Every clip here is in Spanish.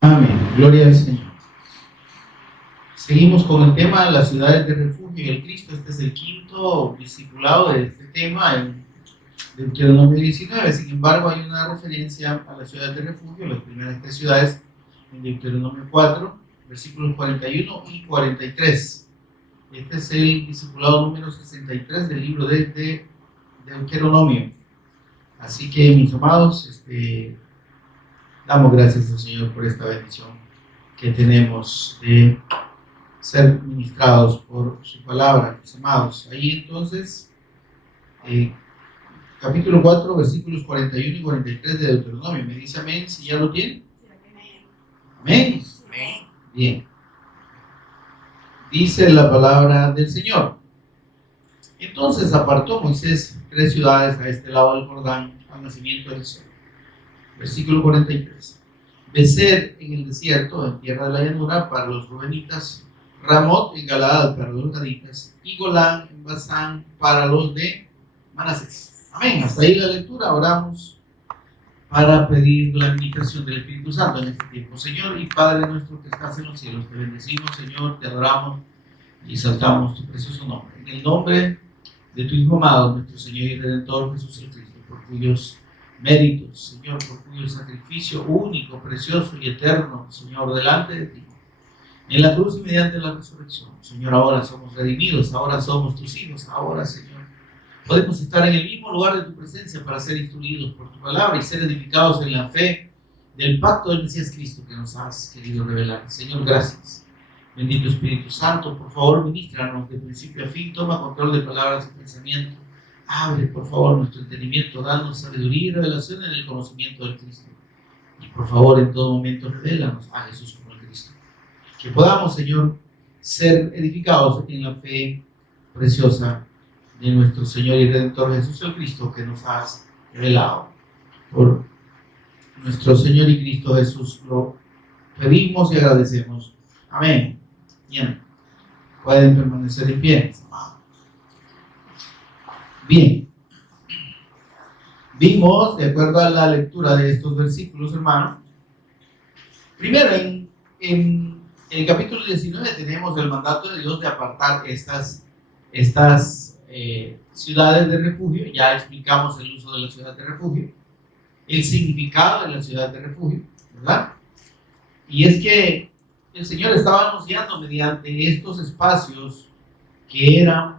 Amén. Gloria al Señor. Seguimos con el tema de las ciudades de refugio y el Cristo. Este es el quinto discipulado de este tema en Deuteronomio 19. Sin embargo, hay una referencia a las ciudades de refugio, las primeras tres ciudades, en Deuteronomio 4, versículos 41 y 43. Este es el discipulado número 63 del libro de Deuteronomio. Así que, mis amados, damos gracias al Señor por esta bendición que tenemos de ser ministrados por su palabra, mis amados. Ahí entonces, capítulo 4, versículos 41 y 43 de Deuteronomio. ¿Me dice amén si ya lo tiene? Amén. Amén. Bien. Dice la palabra del Señor. Entonces apartó Moisés 3 ciudades a este lado del Jordán al nacimiento del sol. Versículo 43. Becer en el desierto, en tierra de la llanura, para los rubenitas. Ramot en Galaad para los gaditas. Y Golán en Basán para los de Manasés. Amén. Hasta ahí la lectura. Oramos para pedir la administración del Espíritu Santo en este tiempo. Señor y Padre nuestro que estás en los cielos, te bendecimos, Señor, te adoramos y exaltamos tu precioso nombre. En el nombre de tu Hijo amado, nuestro Señor y Redentor Jesús el Cristo, por cuyos méritos, Señor, por cuyo sacrificio único, precioso y eterno, Señor, delante de ti, en la cruz y mediante la resurrección, Señor, ahora somos redimidos, ahora somos tus hijos, ahora, Señor, podemos estar en el mismo lugar de tu presencia para ser instruidos por tu palabra y ser edificados en la fe del pacto del Mesías Cristo que nos has querido revelar. Señor, gracias. Bendito Espíritu Santo, por favor, ministranos de principio a fin, toma control de palabras y pensamientos. Abre, por favor, nuestro entendimiento, danos sabiduría y revelación en el conocimiento del Cristo. Y por favor, en todo momento, revélanos a Jesús como el Cristo. Que podamos, Señor, ser edificados en la fe preciosa de nuestro Señor y Redentor Jesús el Cristo, que nos has revelado. Por nuestro Señor y Cristo Jesús lo pedimos y agradecemos. Amén. Bien. Pueden permanecer en pie. Bien. Vimos, de acuerdo a la lectura de estos versículos, hermanos, primero en el capítulo 19 tenemos el mandato de Dios de apartar estas ciudades de refugio. Ya explicamos el uso de la ciudad de refugio, el significado de la ciudad de refugio, ¿verdad? Y es que el Señor estaba anunciando mediante estos espacios que eran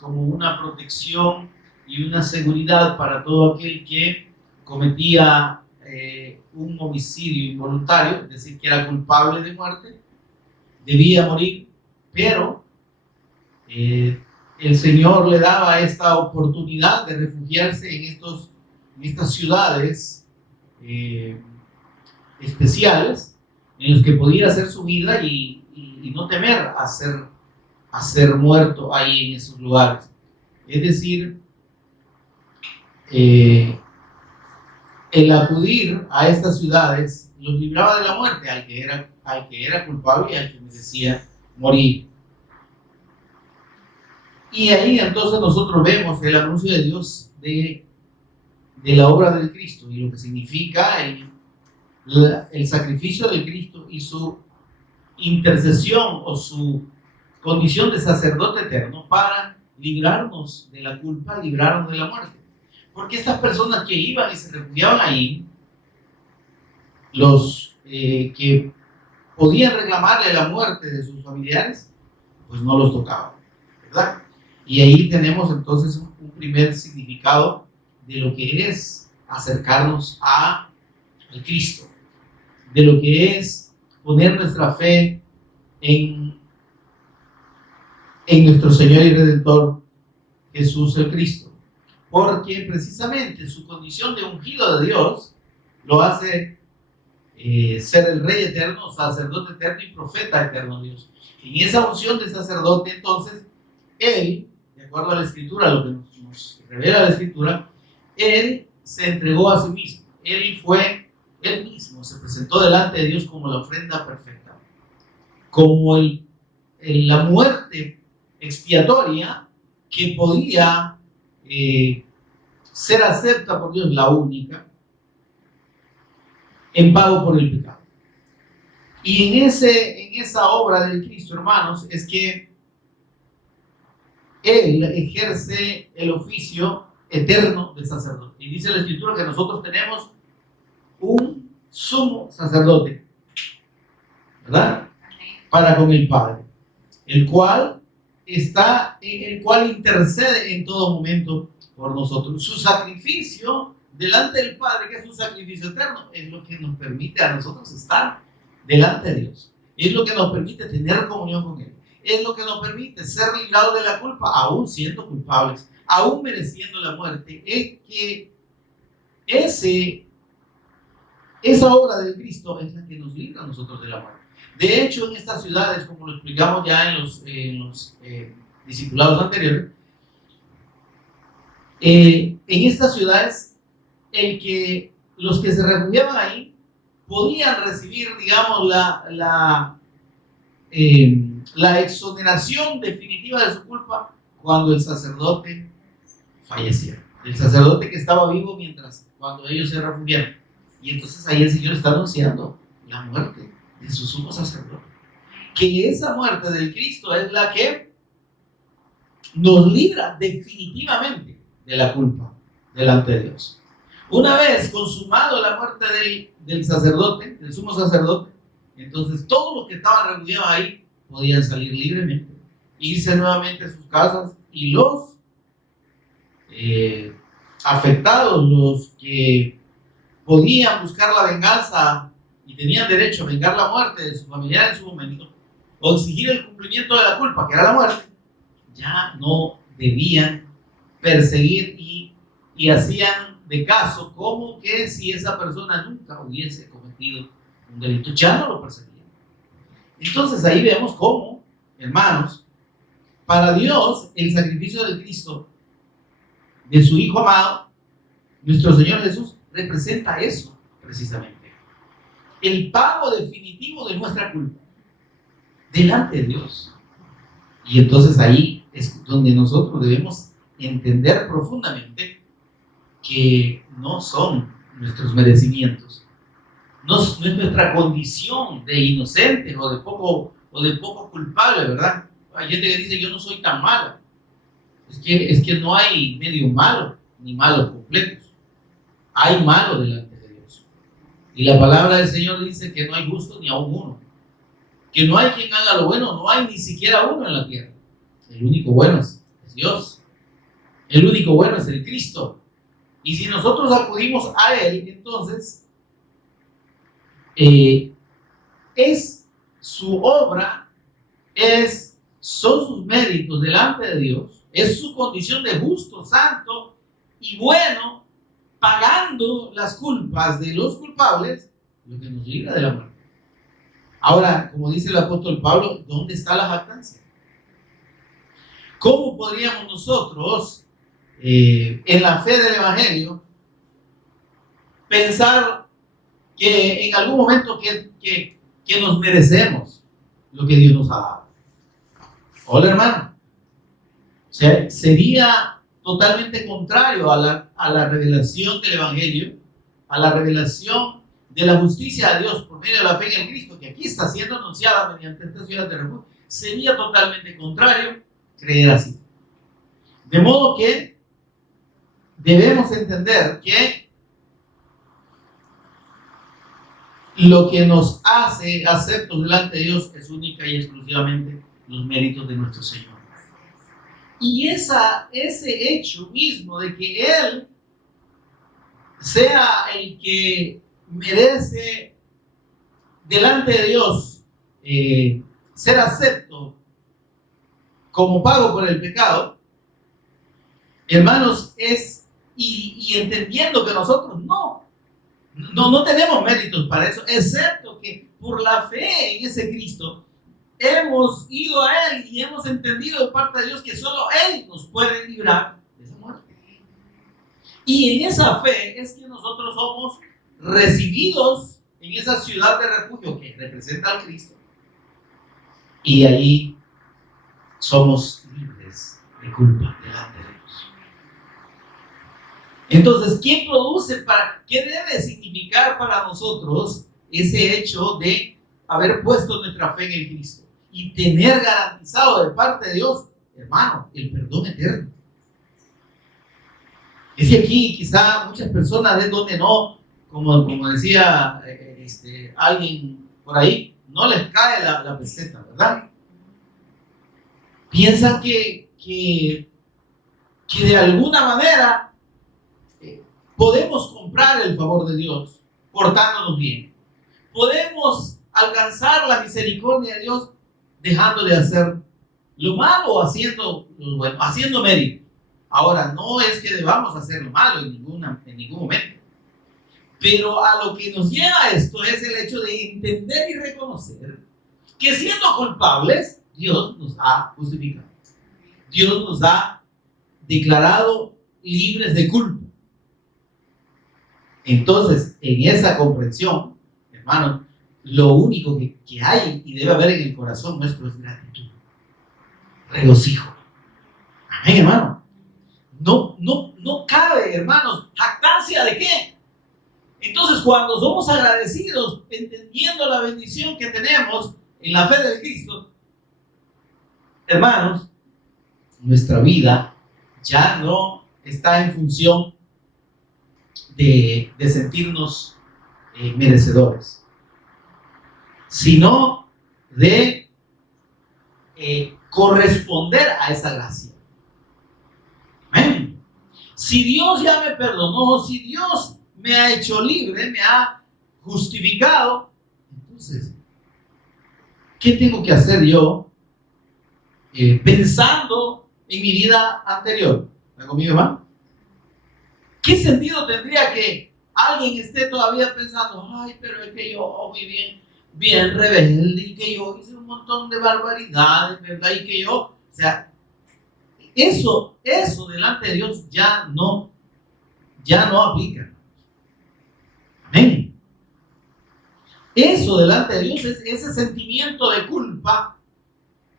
como una protección y una seguridad para todo aquel que cometía un homicidio involuntario, es decir, que era culpable de muerte, debía morir, pero el Señor le daba esta oportunidad de refugiarse en estas ciudades especiales en las que podía hacer su vida y no temer a ser muerto ahí en esos lugares. Es decir, el acudir a estas ciudades los libraba de la muerte al que era culpable y al que merecía morir. Y ahí entonces nosotros vemos el anuncio de Dios de la obra del Cristo y lo que significa el sacrificio del Cristo y su intercesión o su condición de sacerdote eterno para librarnos de la culpa, librarnos de la muerte. Porque estas personas que iban y se refugiaban ahí, los que podían reclamarle la muerte de sus familiares, pues no los tocaban, ¿verdad? Y ahí tenemos entonces un primer significado de lo que es acercarnos al Cristo, de lo que es poner nuestra fe en nuestro Señor y Redentor Jesús el Cristo. Porque precisamente su condición de ungido de Dios lo hace ser el Rey eterno, sacerdote eterno y profeta eterno de Dios. En esa unción de sacerdote, entonces, él, de acuerdo a la Escritura, lo que nos revela la Escritura, él se entregó a sí mismo. Él mismo se presentó delante de Dios como la ofrenda perfecta, como la muerte expiatoria que podía ser acepta por Dios, la única, en pago por el pecado. Y en esa obra del Cristo, hermanos, es que Él ejerce el oficio eterno de sacerdote. Y dice la Escritura que nosotros tenemos un sumo sacerdote, ¿verdad? Para con el Padre, el cual intercede en todo momento por nosotros. Su sacrificio delante del Padre, que es un sacrificio eterno, es lo que nos permite a nosotros estar delante de Dios. Es lo que nos permite tener comunión con Él. Es lo que nos permite ser librados de la culpa, aún siendo culpables, aún mereciendo la muerte. Es que esa obra del Cristo es la que nos libra a nosotros de la muerte. De hecho, en estas ciudades, como lo explicamos ya en los discipulados anteriores, en estas ciudades, los que se refugiaban ahí podían recibir, digamos, la exoneración definitiva de su culpa cuando el sacerdote fallecía. El sacerdote que estaba vivo cuando ellos se refugiaron. Y entonces ahí el Señor está anunciando la muerte de su sumo sacerdote. Que esa muerte del Cristo es la que nos libra definitivamente de la culpa delante de Dios. Una vez consumado la muerte del sacerdote, del sumo sacerdote, entonces todos los que estaban refugiados ahí podían salir libremente, irse nuevamente a sus casas, y los afectados, los que podían buscar la venganza y tenían derecho a vengar la muerte de su familiar en su momento, o exigir el cumplimiento de la culpa, que era la muerte, ya no debían perseguir y hacían de caso como que si esa persona nunca hubiese cometido un delito, ya no lo perseguían. Entonces ahí vemos cómo, hermanos, para Dios el sacrificio del Cristo, de su Hijo amado, nuestro Señor Jesús, representa eso precisamente. El pago definitivo de nuestra culpa delante de Dios. Y entonces ahí es donde nosotros debemos entender profundamente que no son nuestros merecimientos, no es nuestra condición de inocentes o de poco culpable, ¿verdad? Hay gente que dice: yo no soy tan malo. Es que no hay medio malo ni malos completos. Hay malo delante de Dios. Y la palabra del Señor dice que no hay justo ni aún uno. Que no hay quien haga lo bueno, no hay ni siquiera uno en la tierra. El único bueno es Dios. El único bueno es el Cristo. Y si nosotros acudimos a Él, entonces es su obra, son sus méritos delante de Dios, es su condición de justo, santo y bueno, pagando las culpas de los culpables, lo que nos libra de la muerte. Ahora, como dice el apóstol Pablo, ¿dónde está la jactancia? ¿Cómo podríamos nosotros, en la fe del Evangelio, pensar que en algún momento que nos merecemos lo que Dios nos ha dado? Hola, hermano. O sea, sería totalmente contrario a la revelación del Evangelio, a la revelación de la justicia de Dios por medio de la fe en el Cristo, que aquí está siendo anunciada mediante esta ciudad de refugio. Sería totalmente contrario creer así. De modo que debemos entender que lo que nos hace aceptos delante de Dios es única y exclusivamente los méritos de nuestro Señor. Y ese hecho mismo de que Él sea el que merece delante de Dios ser acepto como pago por el pecado, hermanos, y entendiendo que nosotros no tenemos méritos para eso, excepto que por la fe en ese Cristo hemos ido a Él y hemos entendido de parte de Dios que solo Él nos puede librar de esa muerte. Y en esa fe es que nosotros somos recibidos en esa ciudad de refugio que representa al Cristo. Y ahí somos libres de culpa delante de Dios. Entonces, ¿qué debe significar para nosotros ese hecho de haber puesto nuestra fe en el Cristo y tener garantizado de parte de Dios, hermano, el perdón eterno. Es que aquí quizá muchas personas es donde no, como decía alguien por ahí, no les cae la peseta, ¿verdad? Piensan que de alguna manera podemos comprar el favor de Dios portándonos bien. Podemos alcanzar la misericordia de Dios dejando de hacer lo malo o haciendo lo bueno, haciendo mérito. Ahora, no es que debamos hacer lo malo en ningún momento. Pero a lo que nos lleva esto es el hecho de entender y reconocer que siendo culpables, Dios nos ha justificado. Dios nos ha declarado libres de culpa. Entonces, en esa comprensión, hermanos, lo único que hay y debe haber en el corazón nuestro es gratitud, regocijo. Amén, hermano. No cabe, hermanos, jactancia de qué. Entonces, cuando somos agradecidos, entendiendo la bendición que tenemos en la fe de Cristo, hermanos, nuestra vida ya no está en función de sentirnos merecedores, sino de corresponder a esa gracia. Amén. Si Dios ya me perdonó, si Dios me ha hecho libre, me ha justificado, entonces, ¿qué tengo que hacer yo pensando en mi vida anterior? ¿Está conmigo, hermano? ¿Qué sentido tendría que alguien esté todavía pensando, ay, pero es que yo fui bien rebelde y que yo hice un montón de barbaridades, ¿verdad? Y que yo, o sea, eso delante de Dios ya no aplica. Amén. Eso delante de Dios, ese sentimiento de culpa,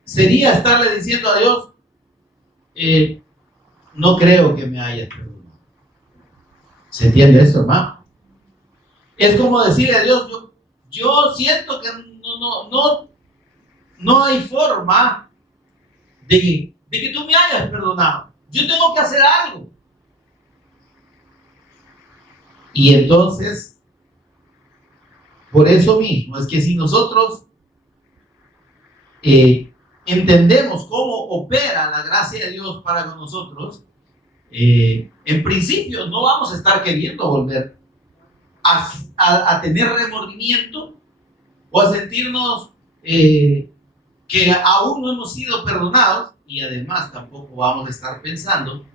sería estarle diciendo a Dios, no creo que me hayas perdonado. ¿Se entiende esto, hermano? Es como decirle a Dios, yo siento que no hay forma de que tú me hayas perdonado. Yo tengo que hacer algo. Y entonces, por eso mismo, es que si nosotros entendemos cómo opera la gracia de Dios para con nosotros, en principio no vamos a estar queriendo volver a tener remordimiento o a sentirnos que aún no hemos sido perdonados, y además tampoco vamos a estar pensando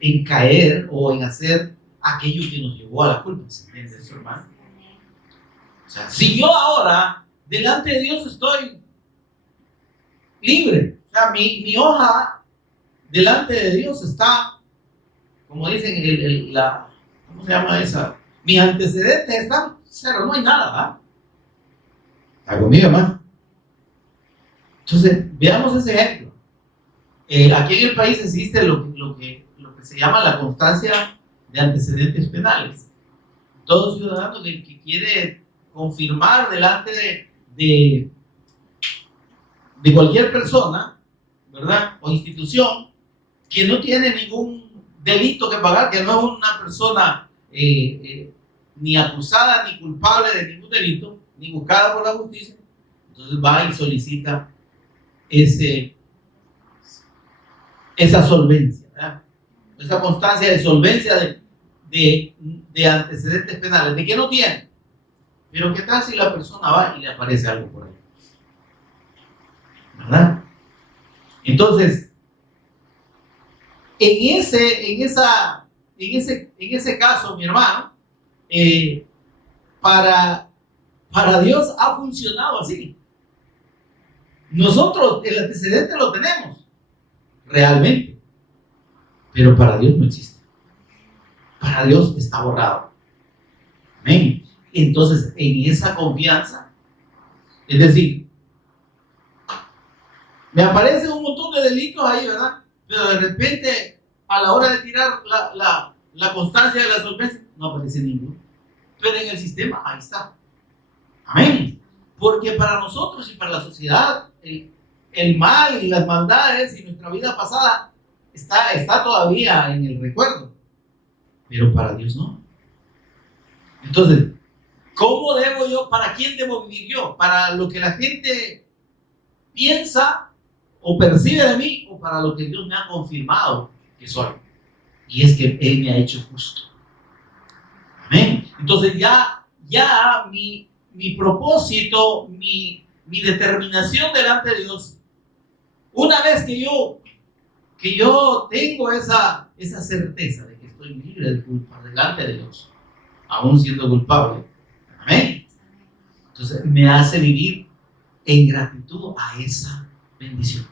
en caer o en hacer aquello que nos llevó a la culpa. ¿Se entiende eso, hermano? O sea, si yo ahora delante de Dios estoy libre, o sea, mi hoja delante de Dios está, como dicen, ¿cómo se llama esa? Mis antecedentes están cero, no hay nada, ¿verdad? ¿Está conmigo, hermano? Entonces, veamos ese ejemplo. Aquí en el país existe lo que se llama la constancia de antecedentes penales. Todo ciudadano que quiere confirmar delante de cualquier persona, ¿verdad? O institución que no tiene ningún delito que pagar, que no es una persona ni acusada ni culpable de ningún delito, ni buscada por la justicia, entonces va y solicita esa solvencia, ¿verdad? Esa constancia de solvencia de antecedentes penales, de que no tiene. Pero ¿qué tal si la persona va y le aparece algo por ahí? ¿Verdad? Entonces, en ese caso, mi hermano, para Dios ha funcionado así. Nosotros el antecedente lo tenemos realmente, pero para Dios no existe. Para Dios está borrado. Amén. Entonces, en esa confianza, es decir, me aparecen un montón de delitos ahí, ¿verdad? Pero de repente, a la hora de tirar la constancia de la solvencia, no aparece ninguno. Pero en el sistema, ahí está. Amén. Porque para nosotros y para la sociedad, el mal y las maldades y nuestra vida pasada está todavía en el recuerdo. Pero para Dios no. Entonces, ¿cómo debo yo, para quién debo vivir yo? ¿Para lo que la gente piensa o percibe de mí, o para lo que Dios me ha confirmado que soy? Y es que Él me ha hecho justo. Amén. Entonces ya mi propósito, mi determinación delante de Dios, una vez que yo tengo esa certeza de que estoy libre de culpa delante de Dios, aún siendo culpable, amén, entonces me hace vivir en gratitud a esa bendición.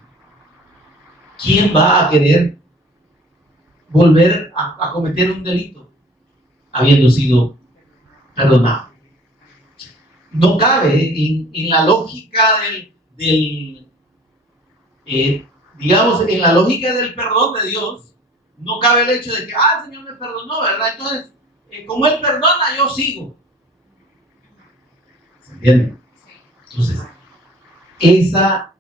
¿Quién va a querer volver a cometer un delito habiendo sido perdonado? No cabe en la lógica digamos, en la lógica del perdón de Dios, no cabe el hecho de que, el Señor me perdonó, ¿verdad? Entonces, como Él perdona, yo sigo. ¿Se entiende? Entonces, esa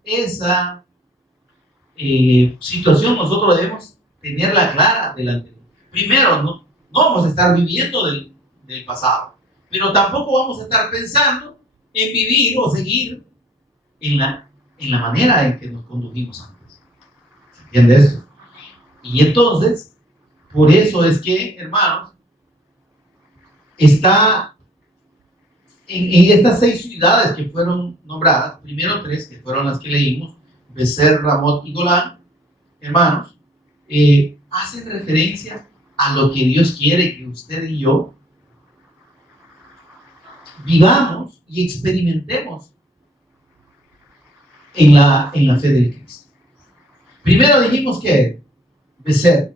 situación nosotros debemos tenerla clara delante de Dios. Primero, no vamos a estar viviendo del pasado, pero tampoco vamos a estar pensando en vivir o seguir en la manera en que nos condujimos antes. ¿Se entiende eso? Y entonces, por eso es que, hermanos, está en estas 6 ciudades que fueron nombradas, primero 3 que fueron las que leímos, Becer, Ramot y Golán, hermanos, hacen referencia a lo que Dios quiere que usted y yo vivamos y experimentemos en la fe del Cristo. Primero dijimos que Becer,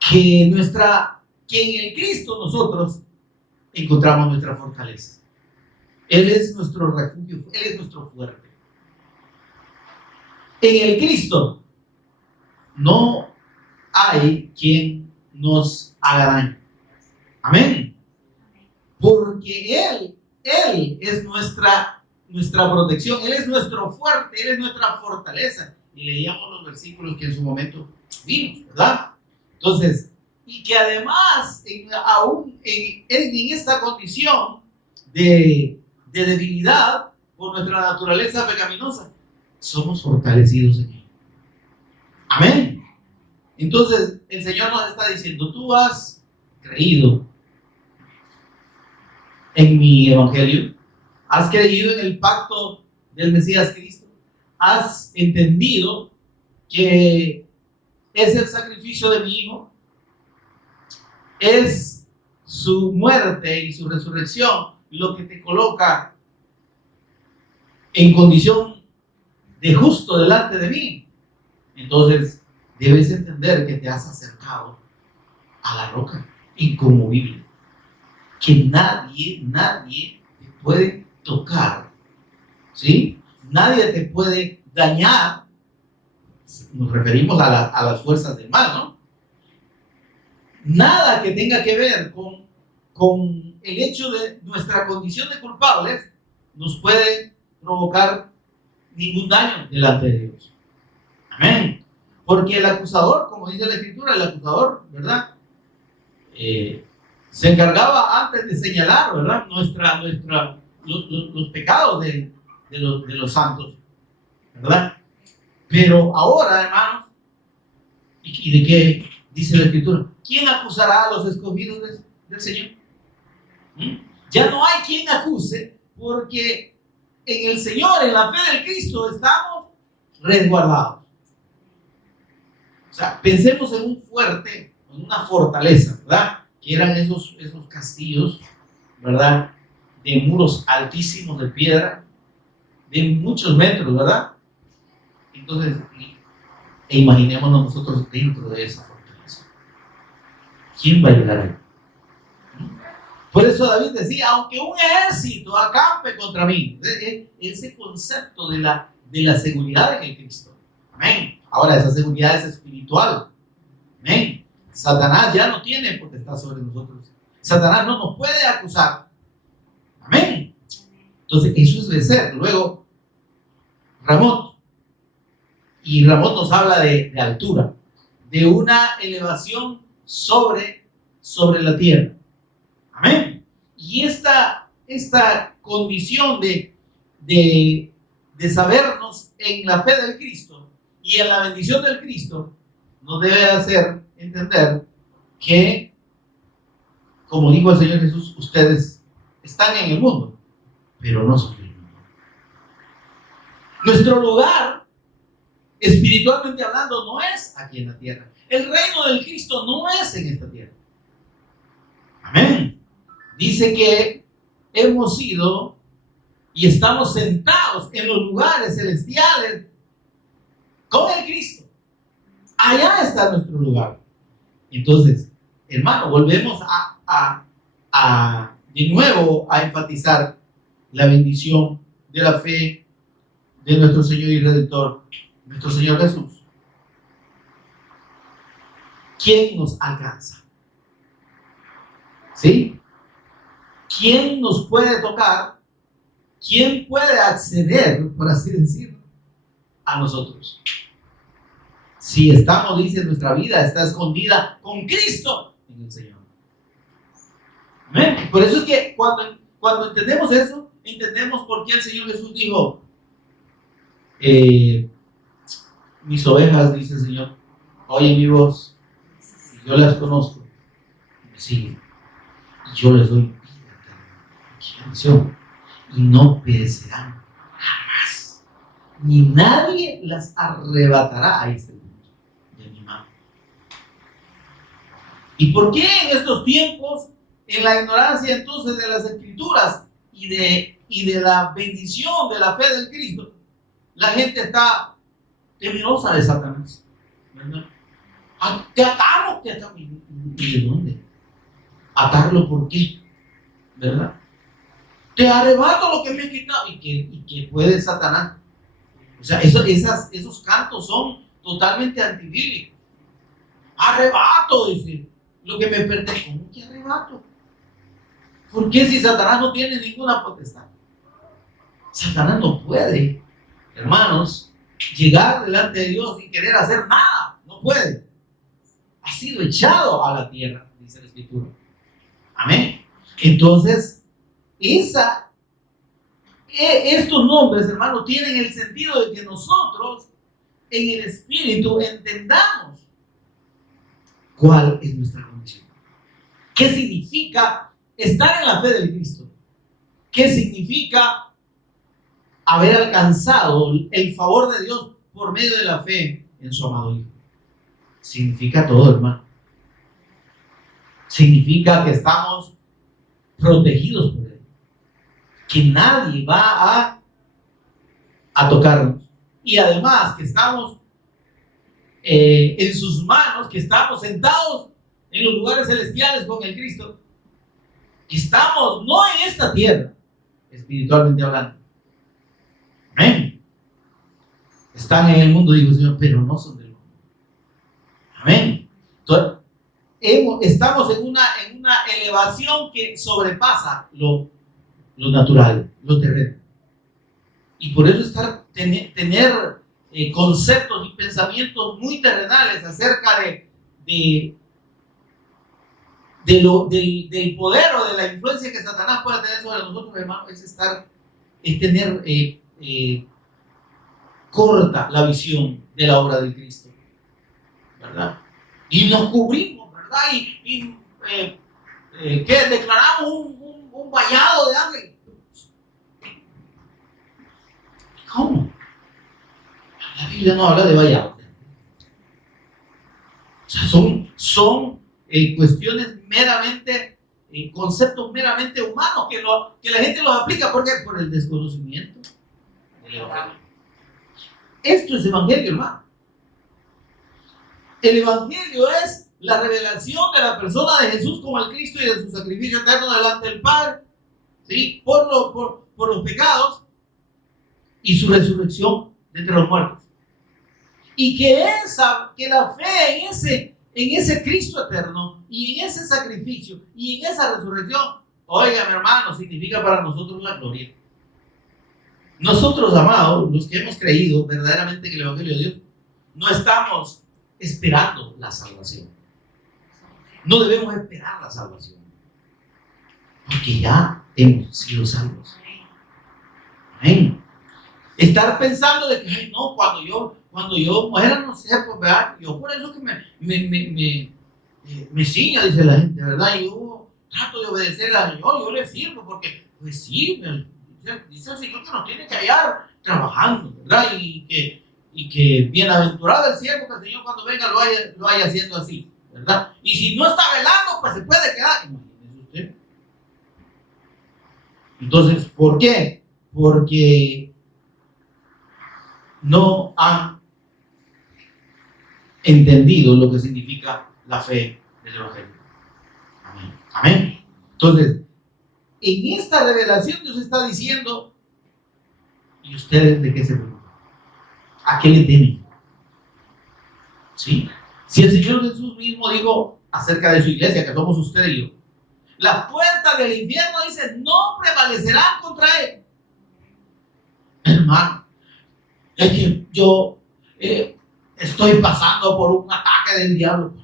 que en el Cristo nosotros encontramos nuestra fortaleza. Él es nuestro refugio, Él es nuestro fuerte. En el Cristo no hay quien nos haga daño. Amén. Porque Él es nuestra protección, Él es nuestro fuerte, Él es nuestra fortaleza. Y leíamos los versículos que en su momento vimos, ¿verdad? Entonces, y que además, aún en esta condición de debilidad por nuestra naturaleza pecaminosa, somos fortalecidos en Él. Amén. Entonces, el Señor nos está diciendo, tú has creído en mi evangelio, has creído en el pacto del Mesías Cristo, has entendido que es el sacrificio de mi Hijo, es su muerte y su resurrección lo que te coloca en condición de justo delante de mí. Entonces debes entender que te has acercado a la roca inconmovible, que nadie te puede tocar, ¿sí? Nadie te puede dañar. Nos referimos a las fuerzas del mal, ¿no? Nada que tenga que ver con el hecho de nuestra condición de culpables nos puede provocar ningún daño delante de Dios. Amén. Porque el acusador, como dice la Escritura, el acusador, ¿verdad? Se encargaba antes de señalar, ¿verdad? Los pecados de los santos, ¿verdad? Pero ahora, hermanos, ¿y de qué dice la Escritura? ¿Quién acusará a los escogidos del Señor? Ya no hay quien acuse, porque en el Señor, en la fe del Cristo, estamos resguardados. O sea, pensemos en un fuerte, en una fortaleza, ¿verdad? Que eran esos castillos, ¿verdad? De muros altísimos de piedra, de muchos metros, ¿verdad? Entonces, imaginémonos nosotros dentro de esa fortaleza. ¿Quién va a llegar ahí? Por eso David decía, aunque un ejército acampe contra mí, ese concepto de la seguridad en el Cristo. Amén. Ahora, esa seguridad es espiritual. Amén. Satanás ya no tiene potestad sobre nosotros. Satanás no nos puede acusar. Amén. Entonces, eso es Becer. Luego, Ramot. Y Ramot nos habla de altura, de una elevación sobre la tierra. Amén. Y esta condición de sabernos en la fe del Cristo y en la bendición del Cristo nos debe hacer entender que, como dijo el Señor Jesús, ustedes están en el mundo, pero no son del mundo. Nuestro lugar, espiritualmente hablando, no es aquí en la tierra. El reino del Cristo no es en esta tierra. Amén. Dice que hemos sido y estamos sentados en los lugares celestiales con el Cristo. Allá está nuestro lugar. Entonces, hermano, volvemos de nuevo a enfatizar la bendición de la fe de nuestro Señor y Redentor, nuestro Señor Jesús. ¿Quién nos alcanza? ¿Sí? ¿Quién nos puede tocar? ¿Quién puede acceder, por así decirlo, a nosotros? Si estamos, dice, nuestra vida está escondida con Cristo en el Señor. ¿Amén? Por eso es que cuando entendemos eso, entendemos por qué el Señor Jesús dijo, mis ovejas, dice el Señor, oyen mi voz, yo las conozco, me siguen, y yo les doy vida eterna, y no perecerán jamás, ni nadie las arrebatará a este punto de mi mano. ¿Y por qué en estos tiempos, en la ignorancia entonces de las Escrituras y de la bendición de la fe del Cristo, la gente está temerosa de Satanás? ¿Verdad? Te atamos, ¿y de dónde? ¿Atarlo por qué? ¿Verdad? Te arrebato lo que me he quitado. ¿Y que puede Satanás? O sea, esos cantos son totalmente antibíblicos. Arrebato, dice, lo que me pertenece. ¿Cómo que arrebato? ¿Por qué si Satanás no tiene ninguna potestad? Satanás no puede, hermanos, llegar delante de Dios sin querer hacer nada. No puede. Ha sido echado a la tierra, dice la Escritura. Amén. Entonces, estos nombres, hermanos, tienen el sentido de que nosotros en el Espíritu entendamos cuál es nuestra condición. ¿Qué significa estar en la fe del Cristo? ¿Qué significa haber alcanzado el favor de Dios por medio de la fe en su amado Hijo? Significa todo, hermano. Significa que estamos protegidos por Él, que nadie va a tocarnos, y además que estamos en sus manos, que estamos sentados en los lugares celestiales con el Cristo, que estamos no en esta tierra, espiritualmente hablando. Amén. Están en el mundo, digo, Señor, pero no son del mundo. Amén. Entonces, estamos en una elevación que sobrepasa lo natural, lo terreno. Y por eso tener conceptos y pensamientos muy terrenales acerca del poder o de la influencia que Satanás pueda tener sobre nosotros, hermanos, es tener corta la visión de la obra de Cristo, ¿verdad? Y nos cubrimos, ¿verdad? ¿Qué? Declaramos un vallado de ángeles. ¿Cómo? La Biblia no habla de vallado. O sea, son cuestiones meramente, conceptos meramente humanos que la gente los aplica. ¿Por qué? Por el desconocimiento del Evangelio. Esto es Evangelio, hermano. El Evangelio es la revelación de la persona de Jesús como el Cristo y de su sacrificio eterno delante del Padre, ¿sí? por los pecados, y su resurrección de entre los muertos. Y que la fe en ese Cristo eterno y en ese sacrificio y en esa resurrección, oiga, mi hermano, significa para nosotros la gloria. Nosotros, amados, los que hemos creído verdaderamente en el Evangelio de Dios, no estamos esperando la salvación. No debemos esperar la salvación, porque ya hemos sido salvos. Amén. Estar pensando de que, ay, no, cuando yo muera, no sé, pues, ¿verdad? Yo por eso que me ciña, dice la gente, ¿verdad? Yo trato de obedecer al Señor, yo le sirvo, porque, pues sí, dice el Señor que nos tiene que hallar trabajando, ¿verdad? Y que bienaventurado el siervo que el Señor cuando venga lo vaya haciendo así, ¿verdad? Y si no está velando, pues se puede quedar. Imagínese usted. Entonces, ¿por qué? Porque no han entendido lo que significa la fe del Evangelio. Amén. Amén. Entonces, en esta revelación Dios está diciendo, ¿y ustedes de qué se preocupan? ¿A qué le temen? ¿Sí? Si el Señor Jesús mismo dijo acerca de su iglesia, que somos usted y yo, las puertas del infierno, dice, no prevalecerán contra él. Hermano, es que yo estoy pasando por un ataque del diablo.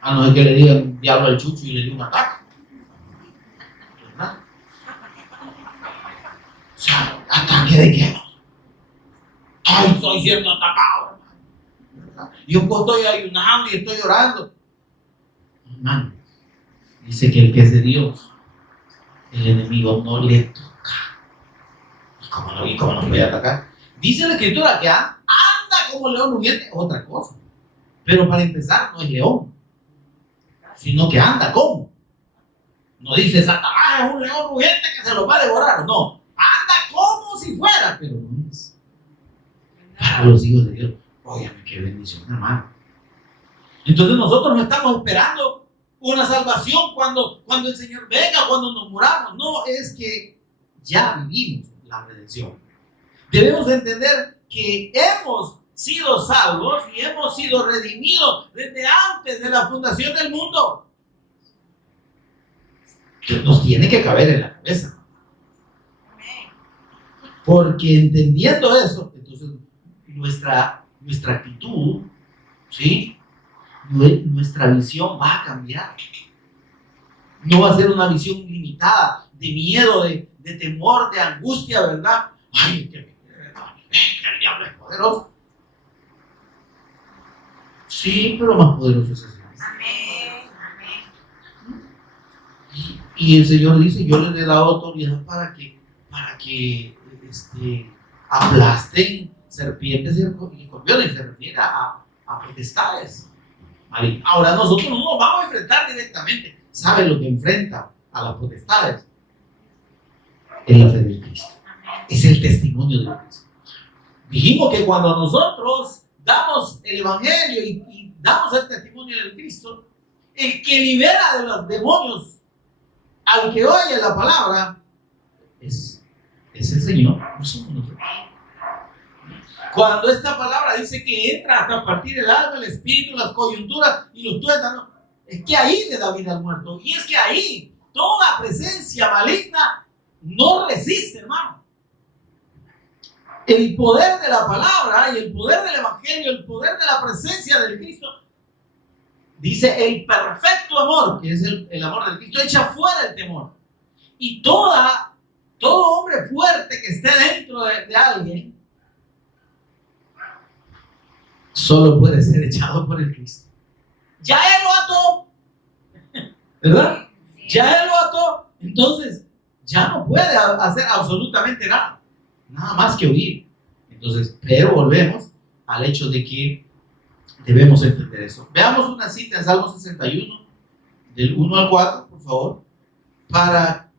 A no ser que le digan diablo al chucho y le dé un ataque, ¿verdad? O sea, ¿ataque de qué? Ay, estoy siendo atacado, ¿verdad? Yo estoy ayunando y estoy orando. Hermano, dice que el que es de Dios, el enemigo no le toca. ¿Y cómo no puede atacar? Dice la Escritura que anda como león rugiente, otra cosa. Pero para empezar, no es león, sino que anda como. No dice Satanás es un león rugiente que se lo va a devorar. No, anda como si fuera, pero no es. Para los hijos de Dios, óyame, qué bendición, hermano. Entonces nosotros no estamos esperando una salvación cuando el Señor venga, cuando nos muramos. No, es que ya vivimos la redención. Debemos entender que hemos sido salvos y hemos sido redimidos desde antes de la fundación del mundo. Que nos tiene que caber en la cabeza. Porque entendiendo eso, entonces nuestra actitud, ¿sí? Nuestra visión va a cambiar. No va a ser una visión limitada de miedo, de temor, de angustia, ¿verdad? Ay, que el diablo es poderoso. Sí, pero más poderoso es el Señor. Y el Señor dice, yo les he dado autoridad para que aplasten serpientes y escorpiones. Se refiere a potestades. ¿Vale? Ahora nosotros no nos vamos a enfrentar directamente. ¿Sabe lo que enfrenta a las potestades? Es la fe de Cristo. Es el testimonio de Cristo. Dijimos que cuando nosotros damos el Evangelio y damos el testimonio de Cristo, el que libera de los demonios al que oye la palabra es el Señor, no somos nosotros. Cuando esta palabra dice que entra hasta partir el alma, el espíritu, las coyunturas y los tuétanos, es que ahí le da vida al muerto. Y es que ahí toda presencia maligna no resiste, hermano. El poder de la palabra y el poder del Evangelio, el poder de la presencia del Cristo, dice el perfecto amor, que es el amor del Cristo, echa fuera el temor. Y todo hombre fuerte que esté dentro de alguien, solo puede ser echado por el Cristo. Ya Él lo ató, ¿verdad? Ya Él lo ató, entonces ya no puede hacer absolutamente nada más que huir. Entonces, pero volvemos al hecho de que debemos entender eso. Veamos una cita en Salmo 61, del 1 al 4, por favor, para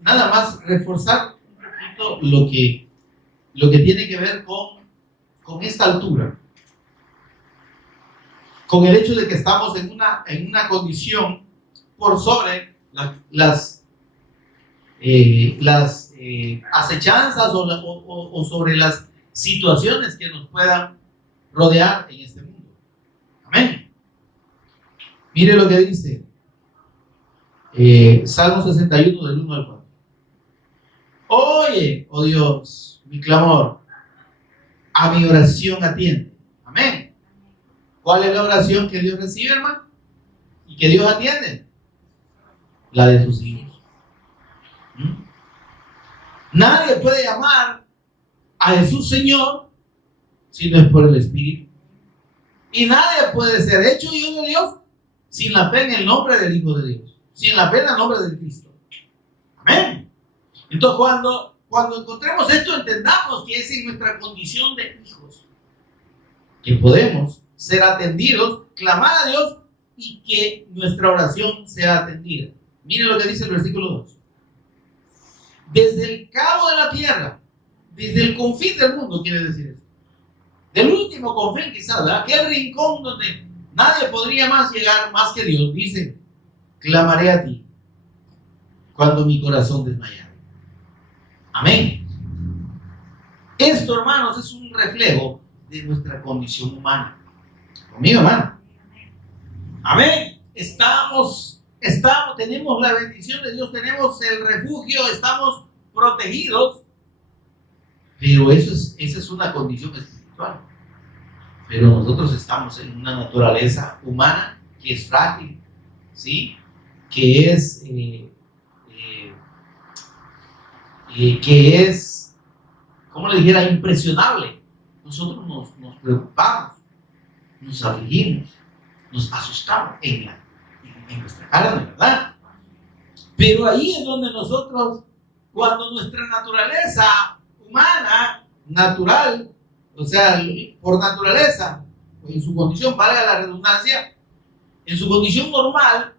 nada más reforzar un poquito lo que tiene que ver con esta altura. Con el hecho de que estamos en una condición por sobre las acechanzas o sobre las situaciones que nos puedan rodear en este mundo. Amén. Mire lo que dice Salmo 61 del 1 al 4. Oye, oh Dios, mi clamor, a mi oración atiende. Amén. ¿Cuál es la oración que Dios recibe, hermano? ¿Y que Dios atiende? La de sus hijos. Nadie puede llamar a Jesús Señor si no es por el Espíritu. Y nadie puede ser hecho hijo de Dios sin la fe en el nombre del Hijo de Dios, sin la fe en el nombre de Cristo. Amén. Entonces, cuando encontremos esto, entendamos que es en nuestra condición de hijos que podemos ser atendidos, clamar a Dios y que nuestra oración sea atendida. Miren lo que dice el versículo 2. Desde el cabo de la tierra, desde el confín del mundo, quiere decir esto. Del último confín quizás, ¿verdad? Aquel rincón donde nadie podría más llegar más que Dios. Dice, clamaré a ti cuando mi corazón desmayara. Amén. Esto, hermanos, es un reflejo de nuestra condición humana. Conmigo, hermano. Amén. Tenemos la bendición de Dios, tenemos el refugio, estamos protegidos, pero esa es una condición espiritual. Pero nosotros estamos en una naturaleza humana que es frágil, ¿sí? Que es, como le dijera, impresionable. Nosotros nos preocupamos, nos afligimos, nos asustamos en nuestra carne, ¿verdad? Pero ahí es donde nosotros, cuando nuestra naturaleza humana, natural, o sea, por naturaleza, en su condición, valga la redundancia, en su condición normal,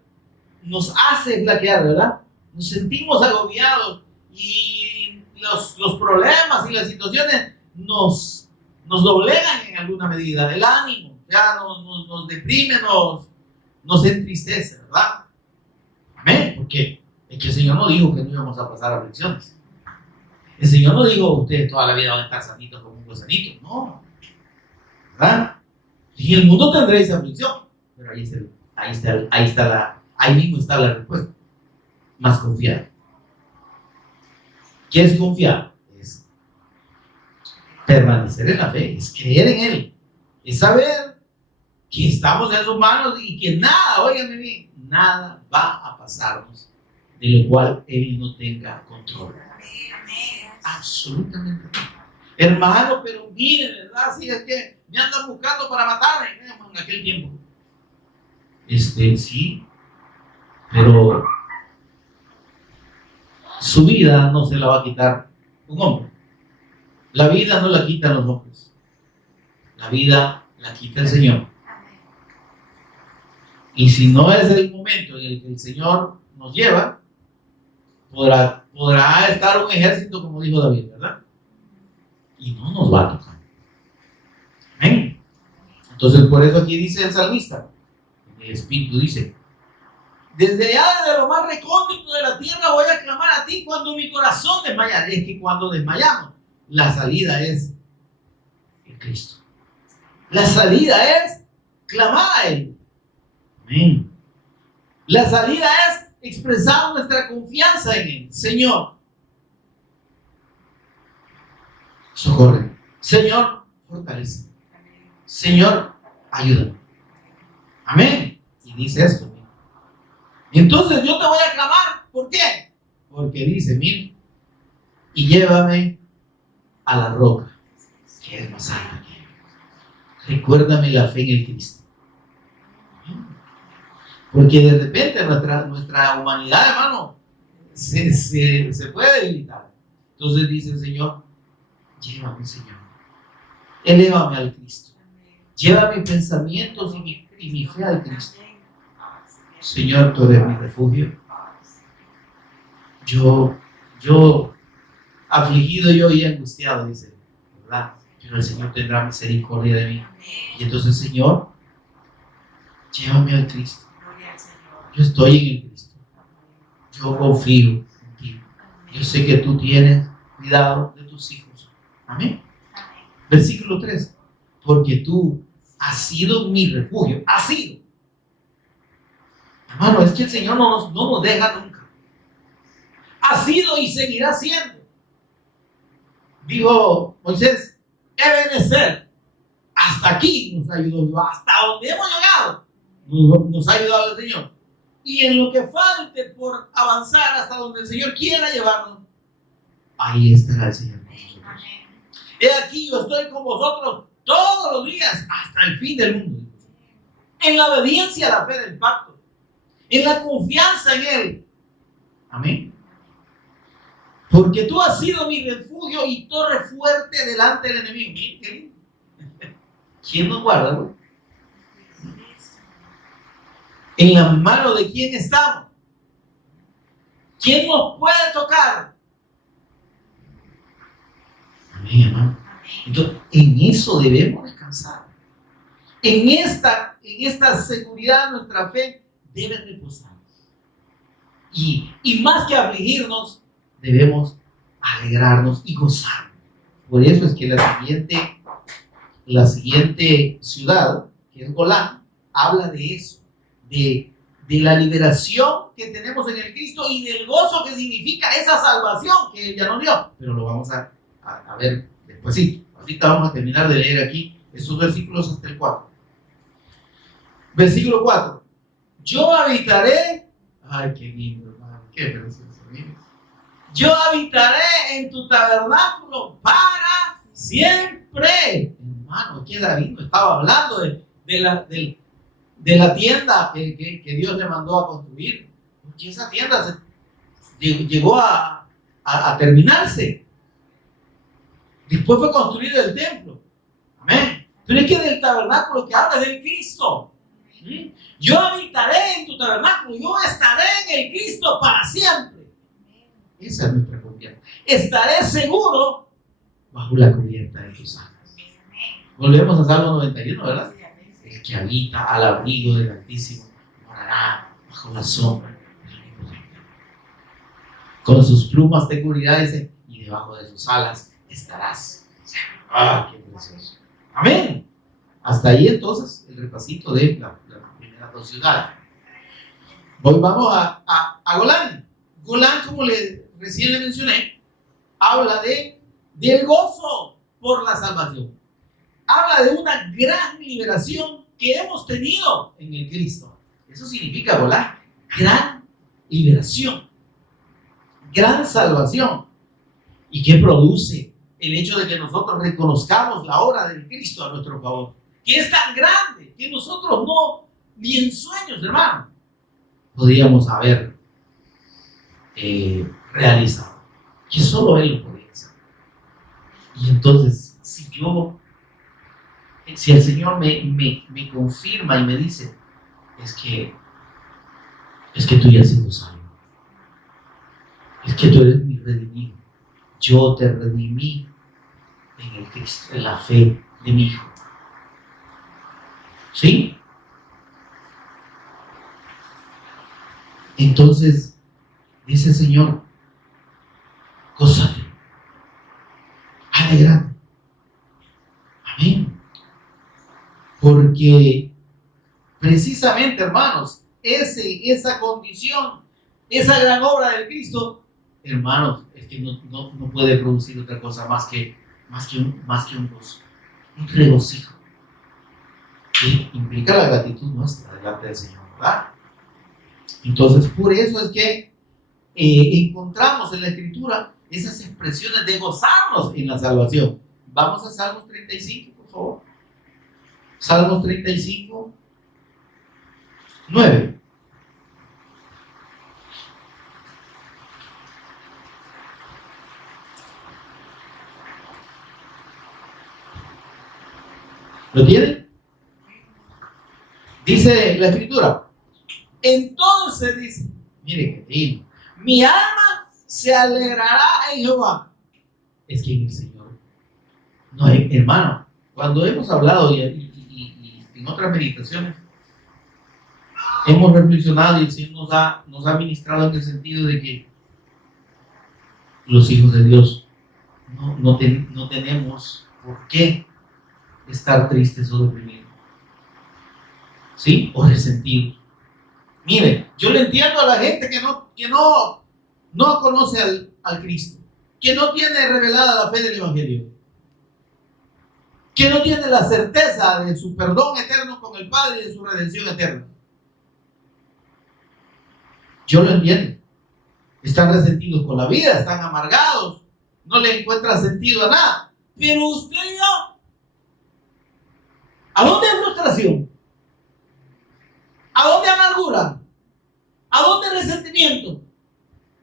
nos hace flaquear, ¿verdad? Nos sentimos agobiados y los problemas y las situaciones nos doblegan en alguna medida, el ánimo, ya nos deprime, nos entristece, ¿verdad? Amén, porque es que el Señor no dijo que no íbamos a pasar aflicciones. El Señor no dijo, ustedes toda la vida van a estar sanitos como un gusanito, no, ¿verdad? Y en el mundo tendréis aflicción, pero ahí mismo está la respuesta, más confiar. ¿Qué es confiar? Es permanecer en la fe, es creer en Él, es saber que estamos en sus manos y que nada, óiganme bien, nada va a pasarnos de lo cual Él no tenga control. Absolutamente nada. Hermano, pero miren, ¿verdad? Si es que me andan buscando para matarme en aquel tiempo. Sí, pero su vida no se la va a quitar un hombre. La vida no la quitan los hombres. La vida la quita el Señor. Y si no es el momento en el que el Señor nos lleva, podrá estar un ejército, como dijo David, ¿verdad? Y no nos va a tocar. Amén. Entonces, por eso aquí dice el salmista, el Espíritu dice, desde allá, desde lo más recóndito de la tierra, voy a clamar a ti cuando mi corazón desmayare. Es que cuando desmayamos, la salida es en Cristo. La salida es clamar a Él. Amén. La salida es expresar nuestra confianza en Él. Señor, socorre. Señor, fortalece. Señor, ayúdame. Amén. Y dice esto. Entonces yo te voy a clamar. ¿Por qué? Porque dice, mira, y llévame a la roca, que es más alta que Él. Recuérdame la fe en el Cristo. Porque de repente nuestra humanidad, hermano, se puede debilitar. Entonces dice el Señor, llévame, Señor. Elévame al Cristo. Lleva mis pensamientos y mi fe al Cristo. Señor, tú eres mi refugio. Yo afligido yo y angustiado, dice, ¿verdad? Pero el Señor tendrá misericordia de mí. Y entonces, Señor, llévame al Cristo. Yo estoy en el Cristo. Yo confío en ti. Yo sé que tú tienes cuidado de tus hijos. Amén. Versículo 3. Porque tú has sido mi refugio. Has sido. Hermano, es que el Señor no nos deja nunca. Ha sido y seguirá siendo. Dijo Moisés, Ebenezer, hasta aquí nos ayudó Dios, hasta donde hemos llegado, nos ha ayudado el Señor. Y en lo que falte por avanzar hasta donde el Señor quiera llevarnos, ahí estará el Señor con nosotros. He aquí, yo estoy con vosotros todos los días hasta el fin del mundo. En la obediencia a la fe del pacto, en la confianza en Él. Amén. Porque tú has sido mi refugio y torre fuerte delante del enemigo. Miren, qué lindo. ¿Quién nos guarda, güey? ¿En la mano de quién estamos? ¿Quién nos puede tocar? Amén, hermano. Entonces, en eso debemos descansar. En esta seguridad nuestra fe debe reposar. Y más que afligirnos, debemos alegrarnos y gozarnos. Por eso es que la siguiente ciudad, que es Golán, habla de eso, de la liberación que tenemos en el Cristo y del gozo que significa esa salvación que Él ya nos dio. Pero lo vamos a ver después. Sí, ahorita vamos a terminar de leer aquí esos versículos hasta el 4. Versículo 4. Yo habitaré, ay, qué lindo, hermano, qué precioso. Yo habitaré en tu tabernáculo para siempre. Hermano, que David no estaba hablando de la tienda que Dios le mandó a construir, porque esa tienda llegó a terminarse. Después fue construido el templo. Amén. Pero es que del tabernáculo que habla es del Cristo. Yo habitaré en tu tabernáculo, yo estaré en el Cristo para siempre. Esa es nuestra confianza. Estaré seguro bajo la cubierta de tus alas. Volvemos a Salmo 91, ¿verdad? El que habita al abrigo del Altísimo morará bajo la sombra del Omnipotente. Con sus plumas te cubrirá, dice, y debajo de sus alas estarás. ¡Ah, qué precioso! Amén. Hasta ahí entonces el repasito de las primeras dos ciudades. Vamos a Golán. Golán, como recién le mencioné, habla del gozo por la salvación. Habla de una gran liberación que hemos tenido en el Cristo. Eso significa Golán, gran liberación, gran salvación. ¿Y qué produce el hecho de que nosotros reconozcamos la obra del Cristo a nuestro favor? Que es tan grande que nosotros no, ni en sueños, hermano, podríamos haber realizado. Que solo Él lo podía hacer. Y entonces, si el Señor me confirma y me dice, es que tú ya has sido salvo, es que tú eres mi redimido, yo te redimí en el Cristo, en la fe de mi Hijo. ¿Sí? Entonces dice el Señor, gózate, alegrate. Amén. Porque precisamente, hermanos, esa condición, esa gran obra del Cristo, hermanos, es que no puede producir otra cosa más que un gozo, un regocijo, que implica la gratitud nuestra delante del Señor, ¿verdad? Entonces, por eso es que encontramos en la Escritura esas expresiones de gozarnos en la salvación. Vamos a Salmos 35, por favor. Salmos 35, 9. ¿Lo tienen? Dice la Escritura. Entonces dice, mire qué lindo, mi alma se alegrará en Jehová. Es que en el Señor no hay, hermano, cuando hemos hablado y en otras meditaciones hemos reflexionado y el Señor nos ha ministrado en el sentido de que los hijos de Dios no tenemos por qué estar tristes o deprimidos, ¿sí? O resentidos. Mire, yo le entiendo a la gente que no conoce al Cristo. que no tiene revelada la fe del Evangelio, que no tiene la certeza de su perdón eterno con el Padre y de su redención eterna. Yo lo entiendo. Están resentidos con la vida, están amargados, no le encuentran sentido a nada. Pero usted y yo, ¿a dónde hay frustración? ¿A dónde amargura? ¿A dónde resentimiento?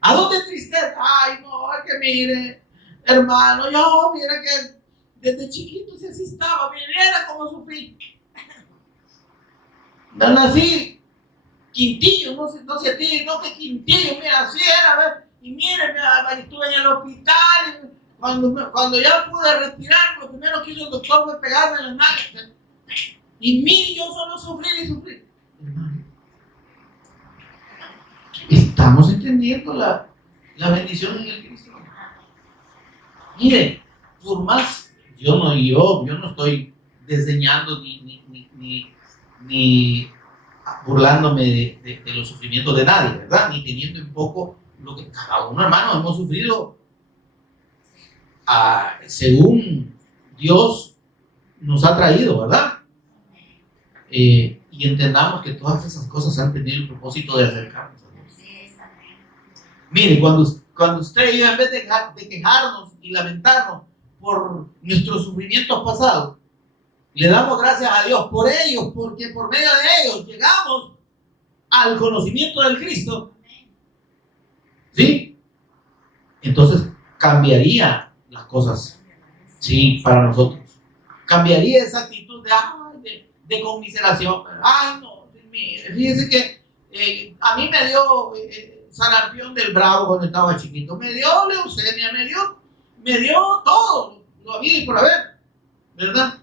¿A dónde tristeza? Ay, no, es que mire, hermano, yo, mire que desde chiquito si así estaba, viera cómo sufrí. Nací Quintillo, no sé a ti, no que Quintillo, mira, así era, ¿ver? Y mire, estuve en el hospital, y cuando ya pude respirar, lo primero que hizo el doctor fue pegarme en las nalgas. Y mire, yo solo sufrí y sufrí. Hermano, estamos entendiendo la bendición en el Cristo. Mire, por más, yo no estoy desdeñando ni burlándome de los sufrimientos de nadie, ¿verdad? Ni teniendo en poco lo que cada uno, hermano, hemos sufrido según Dios nos ha traído, ¿verdad? Y entendamos que todas esas cosas han tenido el propósito de acercarnos a Dios. Mire, cuando usted y yo, en vez de quejarnos y lamentarnos por nuestros sufrimientos pasados, le damos gracias a Dios por ellos, porque por medio de ellos llegamos al conocimiento del Cristo. ¿Sí? Entonces cambiaría las cosas, sí, para nosotros. Cambiaría esa actitud de conmiseración. Ay, no, mire, fíjese que a mí me dio sarampión del bravo cuando estaba chiquito. Me dio leucemia, me dio todo, lo había y por haber, ¿verdad?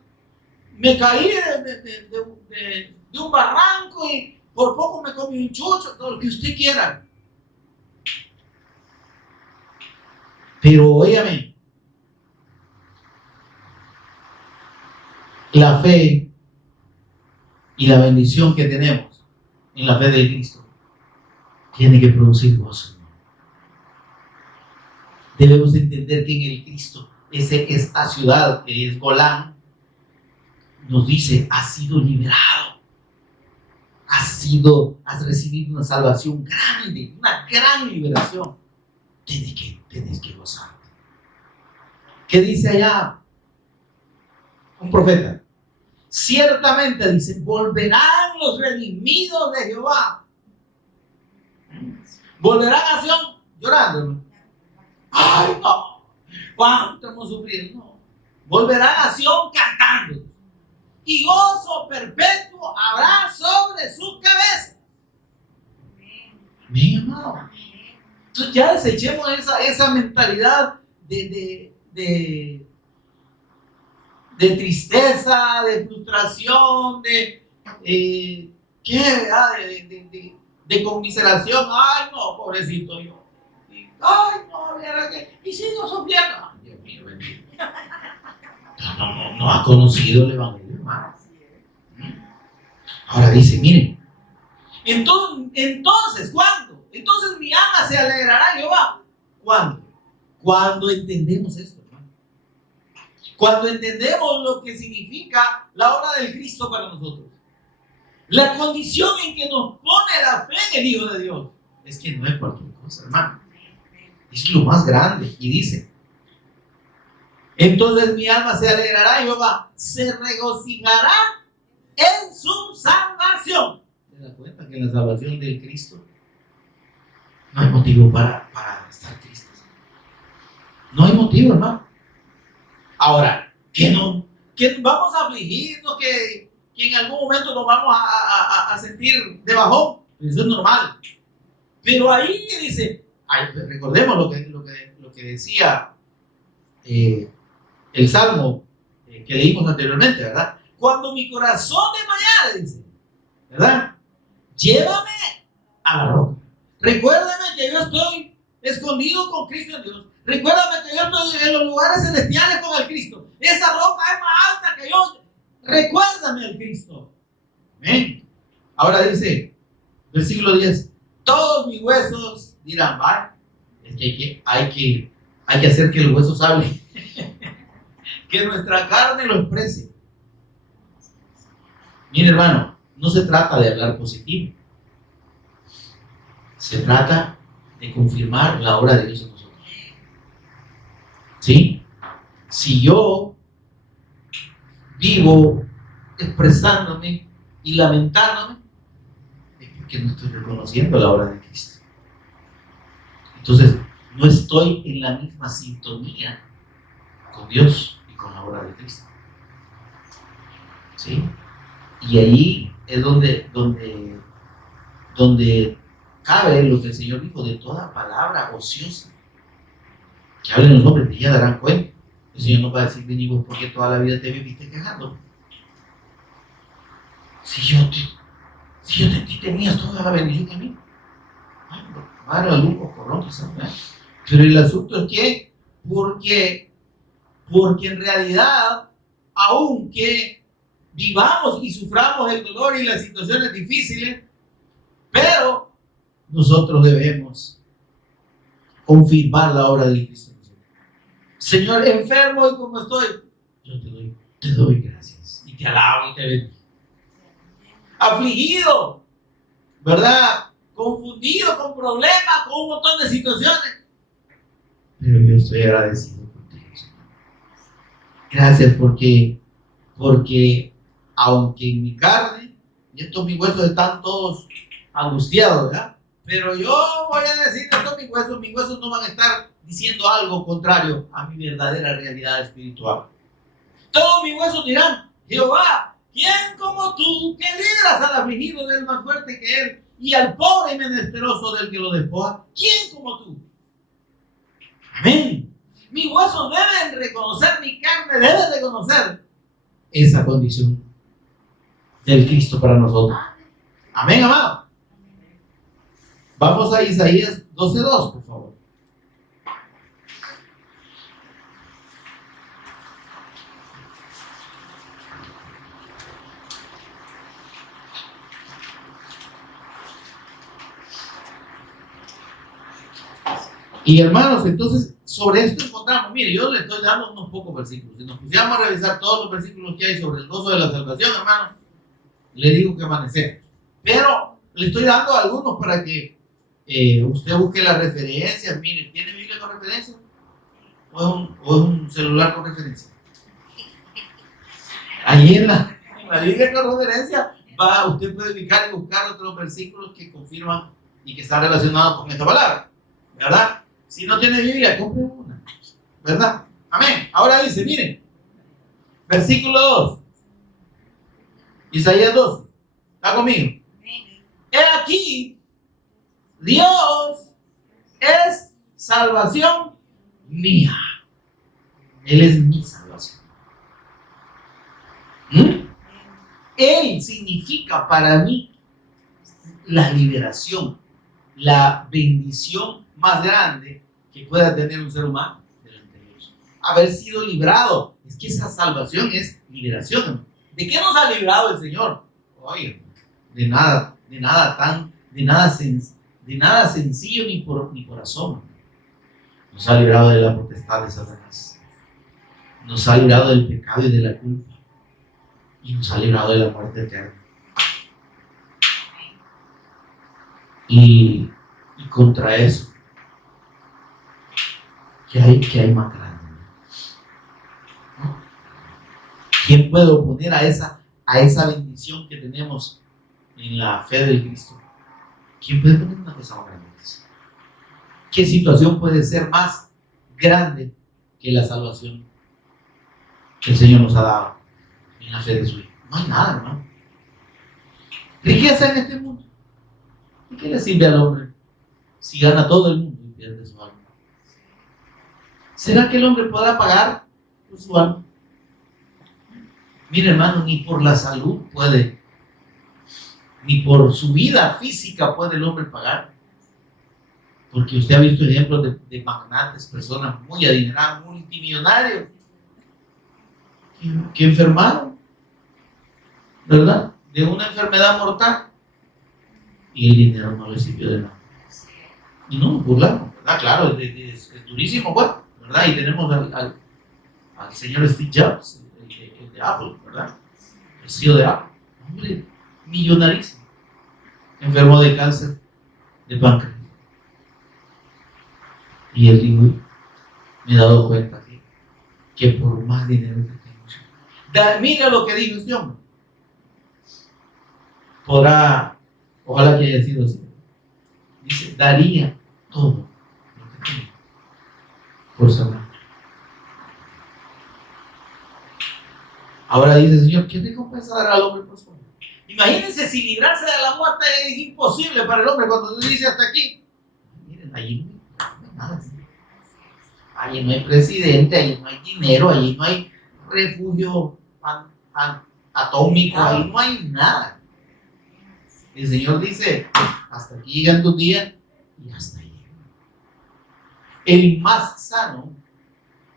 Me caí de un barranco y por poco me comí un chucho, todo lo que usted quiera. Pero óyame, la fe y la bendición que tenemos en la fe de Cristo tiene que producir gozo. Debemos entender que en el Cristo, esta ciudad que es Golán, nos dice, has sido liberado, has recibido una salvación grande, una gran liberación. Tienes que gozarte. ¿Qué dice allá un profeta? Ciertamente, dice, volverán los redimidos de Jehová. Volverán a Sion llorando. Ay, no, cuánto hemos sufrido. No. Volverán a Sion cantando. Y gozo perpetuo habrá sobre sus cabezas. Amén, amado. Entonces ya desechemos esa mentalidad de tristeza, de frustración, de conmiseración. Ay, no, pobrecito yo. Ay, no, mira que. Y sigo sufriendo. Ay, Dios mío, bendito. No ha conocido el Evangelio, hermano. Ahora dice, miren. Entonces, ¿cuándo? Entonces mi alma se alegrará, Jehová. ¿Cuándo? Cuando entendemos esto, hermano. Cuando entendemos lo que significa la obra del Cristo para nosotros. La condición en que nos pone la fe en el Hijo de Dios. Es que no es cualquier cosa, hermano. Es lo más grande. Y dice, entonces mi alma se alegrará, Jehová se regocijará en su salvación. ¿Se da cuenta que en la salvación del Cristo no hay motivo para estar tristes? No hay motivo, hermano. Ahora, que vamos a afligirnos, que en algún momento nos vamos a sentir de bajón. Eso es normal. Pero ahí dice, recordemos lo que decía el Salmo que leímos anteriormente, ¿verdad? Cuando mi corazón desmayare, dice, ¿verdad? Llévame a la roca. Recuérdame que yo estoy escondido con Cristo en Dios. Recuérdame que yo estoy en los lugares celestiales con el Cristo. Esa roca es más alta que yo. Recuérdame al Cristo. ¿Amén? Ahora dice, versículo 10, todos mis huesos dirán, ¿vale? Es que hay que Hay que hacer que los huesos hablen. Que nuestra carne lo exprese. Mire, hermano, no se trata de hablar positivo. Se trata de confirmar la obra de Dios en nosotros. ¿Sí? Si yo vivo expresándome y lamentándome, es porque no estoy reconociendo la obra de Cristo. Entonces, no estoy en la misma sintonía con Dios y con la obra de Cristo. ¿Sí? Y ahí es donde cabe lo que el Señor dijo: de toda palabra ociosa que hablen los hombres, de ella darán cuenta. El Señor no va a decir: vení vos, porque toda la vida te viviste quejando. Si yo de ti tenías toda la bendición en mí. Madre, algún cocorrón quizás, ¿eh? Pero el asunto es que, porque en realidad, aunque vivamos y suframos el dolor y las situaciones difíciles, pero nosotros debemos confirmar la obra de Cristo. Señor, enfermo y como estoy, yo te doy gracias y te alabo y te bendigo. Afligido, ¿verdad? Confundido, con problemas, con un montón de situaciones, pero yo estoy agradecido contigo, Señor. Gracias porque aunque en mi carne y estos mis huesos están todos angustiados, ¿verdad? Pero yo voy a decir esto: mis huesos no van a estar diciendo algo contrario a mi verdadera realidad espiritual. Todos mis huesos dirán: Jehová, ¿quién como tú, que libras al afligido del más fuerte que él y al pobre y menesteroso del que lo despoja? ¿Quién como tú? Amén. Mis huesos deben reconocer, mi carne debe reconocer esa condición del Cristo para nosotros. Amén, amado. Vamos a Isaías 12:2, por favor. Y hermanos, entonces sobre esto encontramos, mire, yo le estoy dando unos pocos versículos. Si nos pusiéramos a revisar todos los versículos que hay sobre el gozo de la salvación, hermano, le digo que amanecemos. Pero le estoy dando algunos para que usted busque las referencias. Mire, ¿tiene Biblia con referencia? ¿O es un celular con referencia? Ahí en la Biblia con referencia, usted puede ubicar y buscar otros versículos que confirman y que están relacionados con esta palabra, ¿verdad? Si no tiene Biblia, compre una, ¿verdad? Amén. Ahora dice, miren, versículo 2, Isaías 2, ¿está conmigo? He aquí, Dios es salvación mía. Él es mi salvación. Él significa para mí la liberación, la bendición más grande que pueda tener un ser humano delante de Dios. Haber sido librado. Es que esa salvación es liberación. ¿De qué nos ha librado el Señor? Oye, de nada sencillo ni por asombro. Nos ha librado de la potestad de Satanás. Nos ha librado del pecado y de la culpa. Y nos ha librado de la muerte eterna. Y contra eso, ¿qué hay más grande? ¿No? ¿Quién puede oponer a esa bendición que tenemos en la fe del Cristo? ¿Quién puede poner una cosa más grande? ¿Qué situación puede ser más grande que la salvación que el Señor nos ha dado en la fe de su Hijo? No hay nada, hermano. Riqueza en este mundo. ¿Y qué le sirve al hombre si gana todo el mundo y pierde su alma? ¿Será que el hombre podrá pagar por su alma? Mire, hermano, ni por la salud puede, ni por su vida física puede el hombre pagar. Porque usted ha visto ejemplos de magnates, personas muy adineradas, multimillonarios, que enfermaron, ¿verdad? De una enfermedad mortal. Y el dinero no les sirvió de nada. Y no nos burlamos, ¿verdad? Claro, es durísimo, bueno, ¿verdad? Y tenemos al señor Steve Jobs, el de Apple, ¿verdad? El CEO de Apple. Hombre, millonarísimo. Enfermo de cáncer de páncreas. Y él dijo, me he dado cuenta que por más dinero que tengo, mira lo que dijo este hombre. Ojalá que haya sido así. Dice, daría todo lo que tengo por salvar. Ahora dice el Señor, ¿qué recompensa dará al hombre por su hombre? Imagínense si librarse de la muerte es imposible para el hombre cuando tú dices hasta aquí. Miren, allí no hay nada. Allí no hay presidente, allí no hay dinero, allí no hay refugio atómico, ahí no hay nada. El Señor dice, hasta aquí llegan tus días y hasta ahí. El más sano,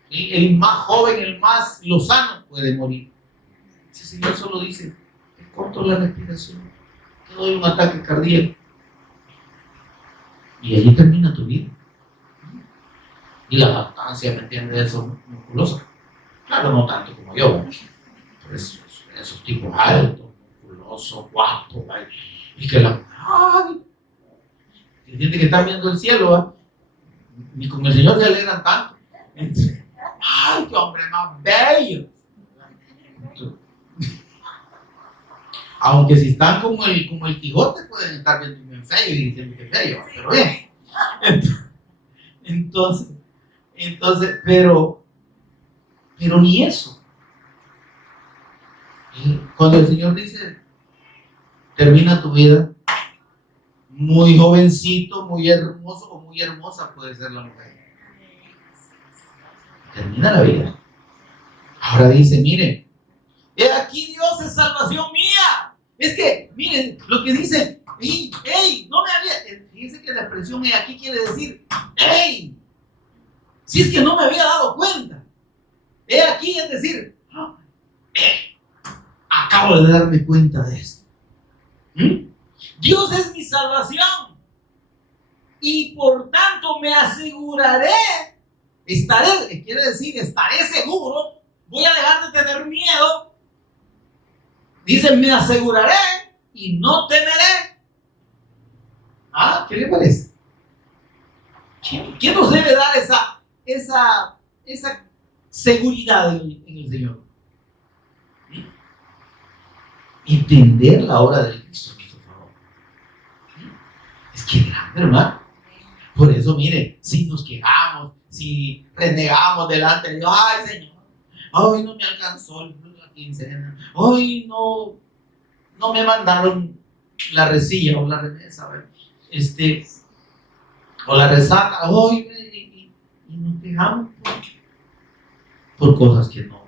el más joven, el más lozano puede morir. El Señor solo dice, te corto la respiración, te doy un ataque cardíaco y ahí termina tu vida. Y la lactancia, ¿me entiendes? Eso musculosa. Claro, no tanto como yo, pero esos tipos altos, musculosos, guapos, y que hay gente que está viendo el cielo, ¿va? Ni con el Señor se alegran tanto. ¡Ay, qué hombre más bello! Aunque si están como el Quijote, pueden estar viendo bien feo y diciendo que bello, pero bien. Entonces, pero ni eso. Cuando el Señor dice, termina tu vida, muy jovencito, muy hermoso o muy hermosa puede ser la mujer. Termina la vida. Ahora dice, miren, he aquí Dios es salvación mía. Es que, miren, lo que dice, hey, no me había, fíjense que la expresión he aquí quiere decir, hey, si es que no me había dado cuenta. He aquí es decir, acabo de darme cuenta de esto. Dios es mi salvación y por tanto me aseguraré, quiere decir, estaré seguro, voy a dejar de tener miedo. Dice, me aseguraré y no temeré. ¿Qué le parece? ¿Quién nos debe dar esa seguridad en el Señor? Entender la obra del Cristo a nuestro favor. Es que es grande, hermano. Por eso, mire, si nos quejamos, si renegamos delante de Dios, ay, Señor, hoy no me alcanzó la quincena, hoy no me mandaron la resilla o la remesa, o la resaca, hoy, y nos quejamos por cosas que no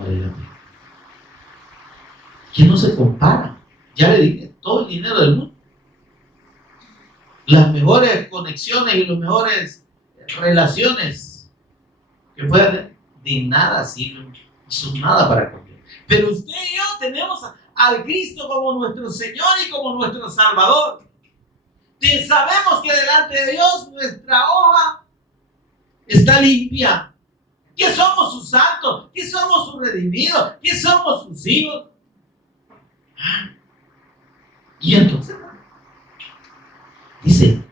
valen la pena. Que no se compara. Ya le dije, todo el dinero del mundo, las mejores conexiones y las mejores relaciones que puedan tener, de nada sirven, no son nada para cambiar. Pero usted y yo tenemos al Cristo como nuestro Señor y como nuestro Salvador. Sabemos que delante de Dios nuestra hoja está limpia, que somos sus santos, que somos sus redimidos, que somos sus hijos. Y entonces dice,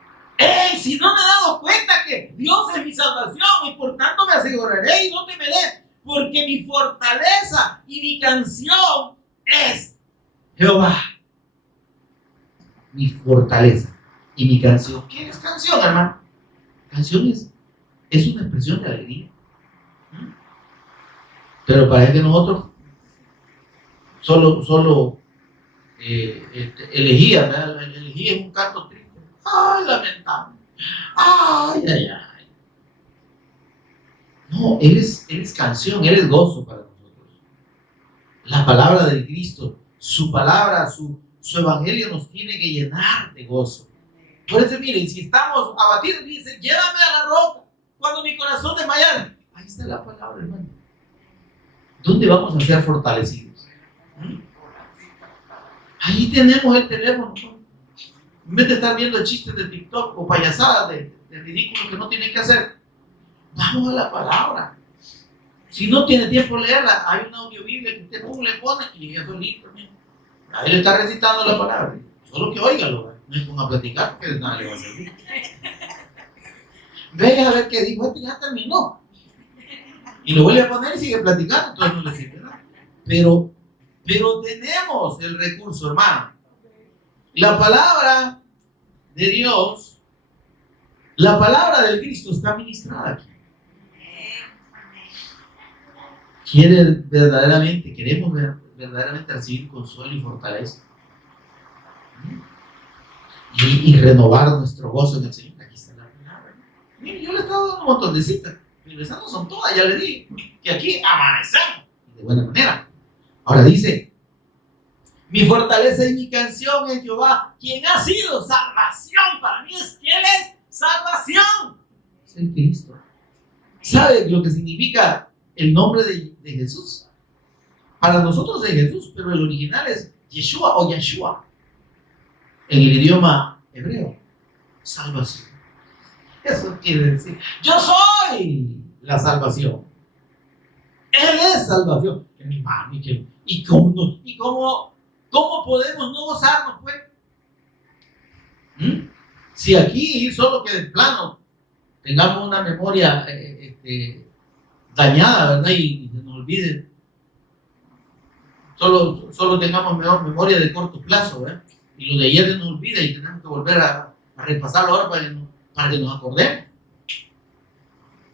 si no me he dado cuenta que Dios es mi salvación y por tanto me aseguraré y no temeré, porque mi fortaleza y mi canción es Jehová. Mi fortaleza y mi canción. ¿Qué es canción, hermano? Canción es una expresión de alegría. Pero parece que nosotros solo elegía, ¿verdad? Elegía es un canto triste. Ay, lamentable. Ay. No, Él es canción, Él es gozo para nosotros. La palabra del Cristo, su palabra, su evangelio nos tiene que llenar de gozo. Por eso, miren, si estamos abatidos, dice, llévame a la roca cuando mi corazón desmayara. Ahí está la palabra, hermano. ¿Dónde vamos a ser fortalecidos? Ahí tenemos el teléfono. En vez de estar viendo chistes de TikTok o payasadas de ridículos que no tienen que hacer, Vamos a la palabra. Si no tiene tiempo de leerla, hay una audiobiblia que usted le pone y eso es listo. Ahí le está recitando la palabra. Solo que óigalo, no es ponga a platicar porque de nada le va a servir. Ve a ver qué dijo, este ya terminó. Y lo vuelve a poner y sigue platicando, entonces no le sirve nada. Pero tenemos el recurso, hermano. La palabra de Dios, la palabra del Cristo está ministrada aquí. Queremos verdaderamente recibir consuelo y fortaleza. Y renovar nuestro gozo en el Señor. Aquí está la palabra. Mire, yo le he estado dando un montón de citas. Pero esas no son todas, ya le dije. Que aquí amanecemos. De buena manera. Ahora dice: mi fortaleza y mi canción es Jehová, quien ha sido salvación. Para mí es ¿quién es? Salvación. Es el Cristo. ¿Sabe lo que significa el nombre de Jesús? Para nosotros es Jesús, pero el original es Yeshua o Yeshua. En el idioma hebreo, salvación. Eso quiere decir, yo soy la salvación. Él es salvación. Hermano, ¿y cómo podemos no gozarnos, pues? Si aquí solo que de plano tengamos una memoria dañada, ¿verdad? Y se nos olvide. Solo tengamos mejor memoria de corto plazo, ¿verdad? Y lo de ayer se nos olvida y tenemos que volver a repasarlo ahora para que nos acordemos.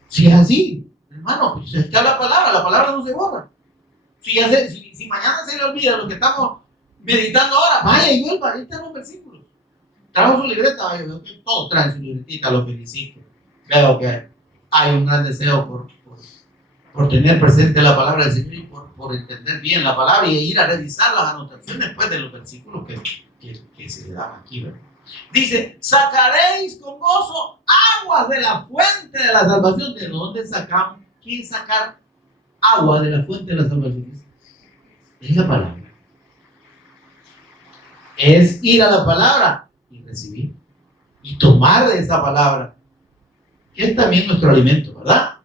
Si es así, hermano, pues está la palabra no se borra. Si mañana se le olvida lo que estamos meditando ahora, vaya y vuelva, ahí están los versículos. Trajo su libreta, veo que todos traen su libretita, los felicito. Veo que hay un gran deseo por tener presente la palabra del Señor y por entender bien la palabra y ir a revisar las anotaciones después de los versículos que se le dan aquí, ¿verdad? Dice: sacaréis con gozo aguas de la fuente de la salvación. ¿De dónde sacamos? ¿Quién sacar agua de la fuente de la salvación? Es la palabra. Es ir a la palabra y recibir y tomar de esa palabra, que es también nuestro alimento, ¿verdad?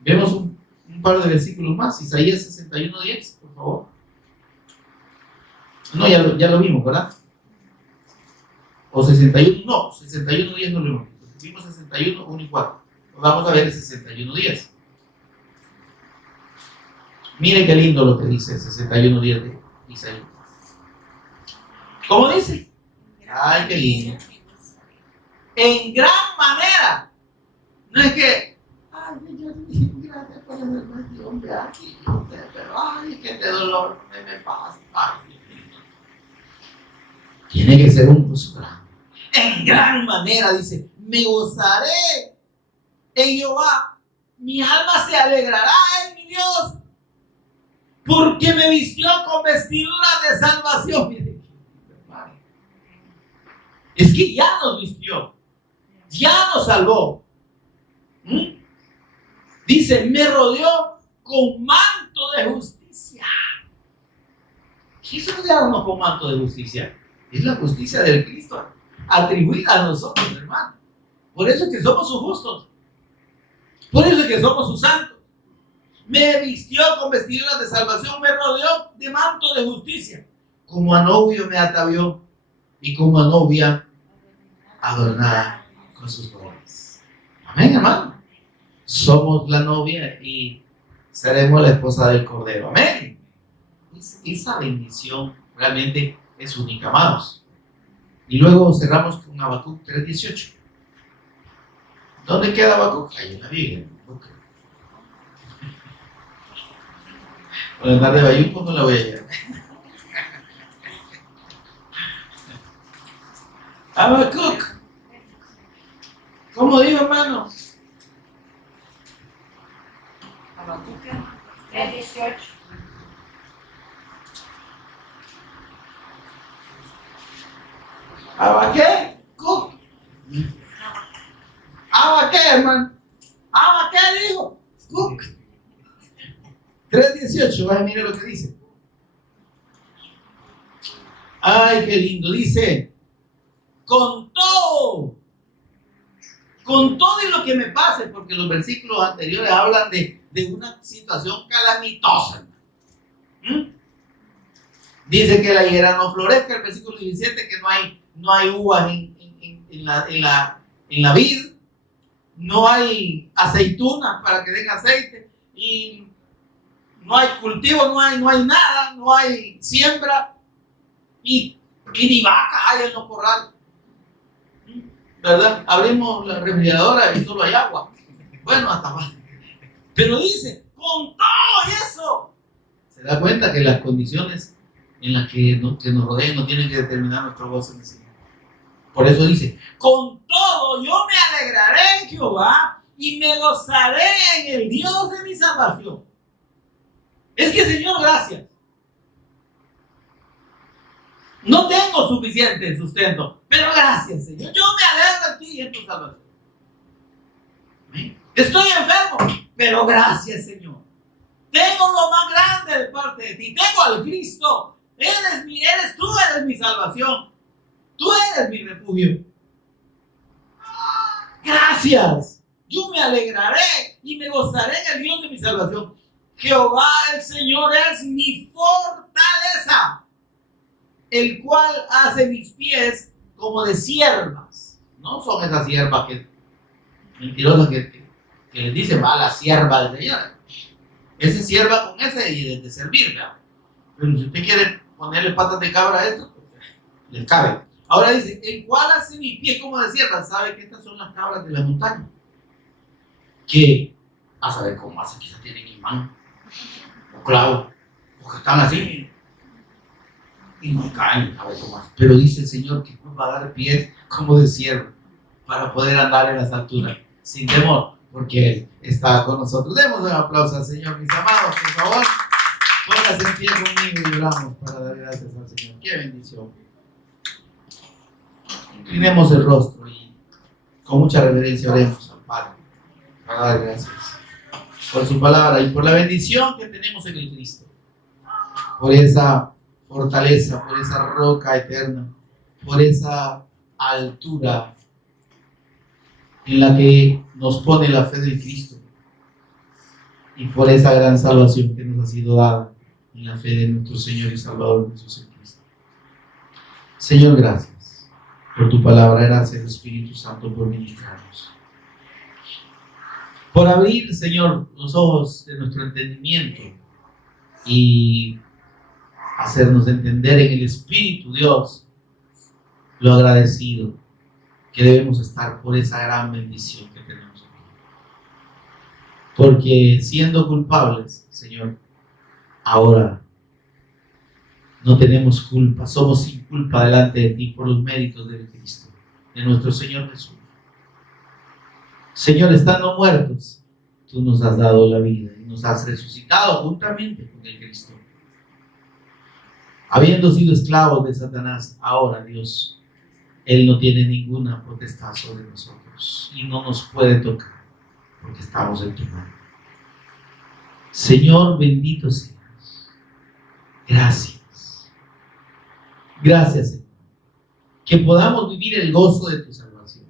Vemos un par de versículos más. Isaías 61:10, por favor. No, ya lo vimos, ¿verdad? O 61, no, 61:10 no lo vimos. Vimos 61, 1 y 4. Vamos a ver el 61:10. Miren qué lindo lo que dice el 61:10 de Isaías. ¿Cómo dice? Ay, qué lindo. En gran manera. No es que, ay, Señor, gracias por la salvación de aquí, pero ay, que este dolor me pasa. Ay, tiene que ser un gozo grande. En gran manera, dice: me gozaré en Jehová, mi alma se alegrará en mi Dios, porque me vistió con vestiduras de salvación. Es que ya nos vistió, ya nos salvó. Dice: me rodeó con manto de justicia. ¿Qué es rodearnos con manto de justicia? Es la justicia del Cristo atribuida a nosotros, hermano. Por eso es que somos sus justos. Por eso es que somos sus santos. Me vistió con vestiduras de salvación, me rodeó de manto de justicia. Como a novio me atavió y como a novia adornada con sus flores. Amén, hermano. Somos la novia y seremos la esposa del Cordero. Amén. Esa bendición realmente es única, amados. Y luego cerramos con Habacuc 3:18. ¿Dónde queda Habacuc? Ahí en la Biblia. Por andar de bayuco no la voy a llevar. Habacuc. ¿Cómo dijo, hermano? Habacuc 3:18. Habacuc. ¿Habacuc, hermano? ¿Habacuc dijo? Cuc. 3:18, vaya, mire lo que dice. Ay, qué lindo. Dice: con con todo y lo que me pase, porque los versículos anteriores hablan de una situación calamitosa. Dice que la higuera no florezca, el versículo 17, que no hay uvas en la vid, no hay aceitunas para que den aceite, y no hay cultivo, no hay nada, no hay siembra, y ni vacas hay en los corrales, ¿verdad? Abrimos la refrigeradora y solo hay agua. Bueno, hasta más. Pero dice, con todo eso, se da cuenta que las condiciones en las que nos rodean no tienen que determinar nuestro gozo en el Señor. Por eso dice, con todo yo me alegraré en Jehová y me gozaré en el Dios de mi salvación. Es que, Señor, gracias. No tengo suficiente sustento, pero gracias, Señor. Yo me alegro en ti y en tu salvación. ¿Sí? Estoy enfermo, pero gracias, Señor. Tengo lo más grande de parte de ti. Tengo al Cristo. Tú eres mi salvación. Tú eres mi refugio. Gracias. Yo me alegraré y me gozaré en el Dios de mi salvación. Jehová el Señor es mi fortaleza, el cual hace mis pies como de siervas. No son esas siervas mentirosas que les dicen, va la sierva del Señor. Ese sierva con ese y de servir, ¿verdad? Pero si usted quiere ponerle patas de cabra a esto, pues, les cabe. Ahora dice, el cual hace mis pies como de sierva. ¿Sabe que estas son las cabras de la montaña? Que, a saber cómo hace, quizás tienen imán o clavo, porque están así y no caen, a ver cómo hace. Pero dice el Señor que nos va a dar pies como de sierva para poder andar en las alturas sin temor, porque Él está con nosotros. Demos un aplauso al Señor, mis amados, por favor. Póngase en pie conmigo y oramos para dar gracias al Señor. ¡Qué bendición! Inclinemos el rostro y con mucha reverencia oremos al Padre para dar gracias por su palabra y por la bendición que tenemos en el Cristo, por esa fortaleza, por esa roca eterna, por esa altura en la que nos pone la fe del Cristo y por esa gran salvación que nos ha sido dada en la fe de nuestro Señor y Salvador Jesús Cristo. Señor, gracias por tu palabra, gracias Espíritu Santo por ministrarnos, por abrir, Señor, los ojos de nuestro entendimiento y hacernos entender en el Espíritu, Dios, lo agradecido que debemos estar por esa gran bendición que tenemos aquí. Porque siendo culpables, Señor, ahora no tenemos culpa, somos sin culpa delante de ti por los méritos de Cristo, de nuestro Señor Jesús. Señor, estando muertos, tú nos has dado la vida y nos has resucitado juntamente con el Cristo. Habiendo sido esclavos de Satanás, ahora Dios, Él no tiene ninguna potestad sobre nosotros y no nos puede tocar porque estamos en tu mano. Señor, bendito seas. Gracias. Gracias, Señor. Que podamos vivir el gozo de tu salvación.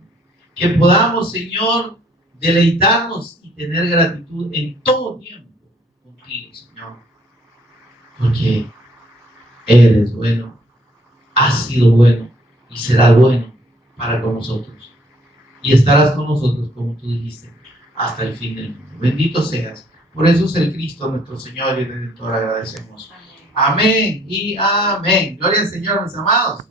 Que podamos, Señor, deleitarnos y tener gratitud en todo tiempo contigo, Señor. Porque eres bueno, has sido bueno y serás bueno para con nosotros. Y estarás con nosotros, como tú dijiste, hasta el fin del mundo. Bendito seas. Por eso es el Cristo, nuestro Señor y Redentor, agradecemos. Amén y amén. Gloria al Señor, mis amados.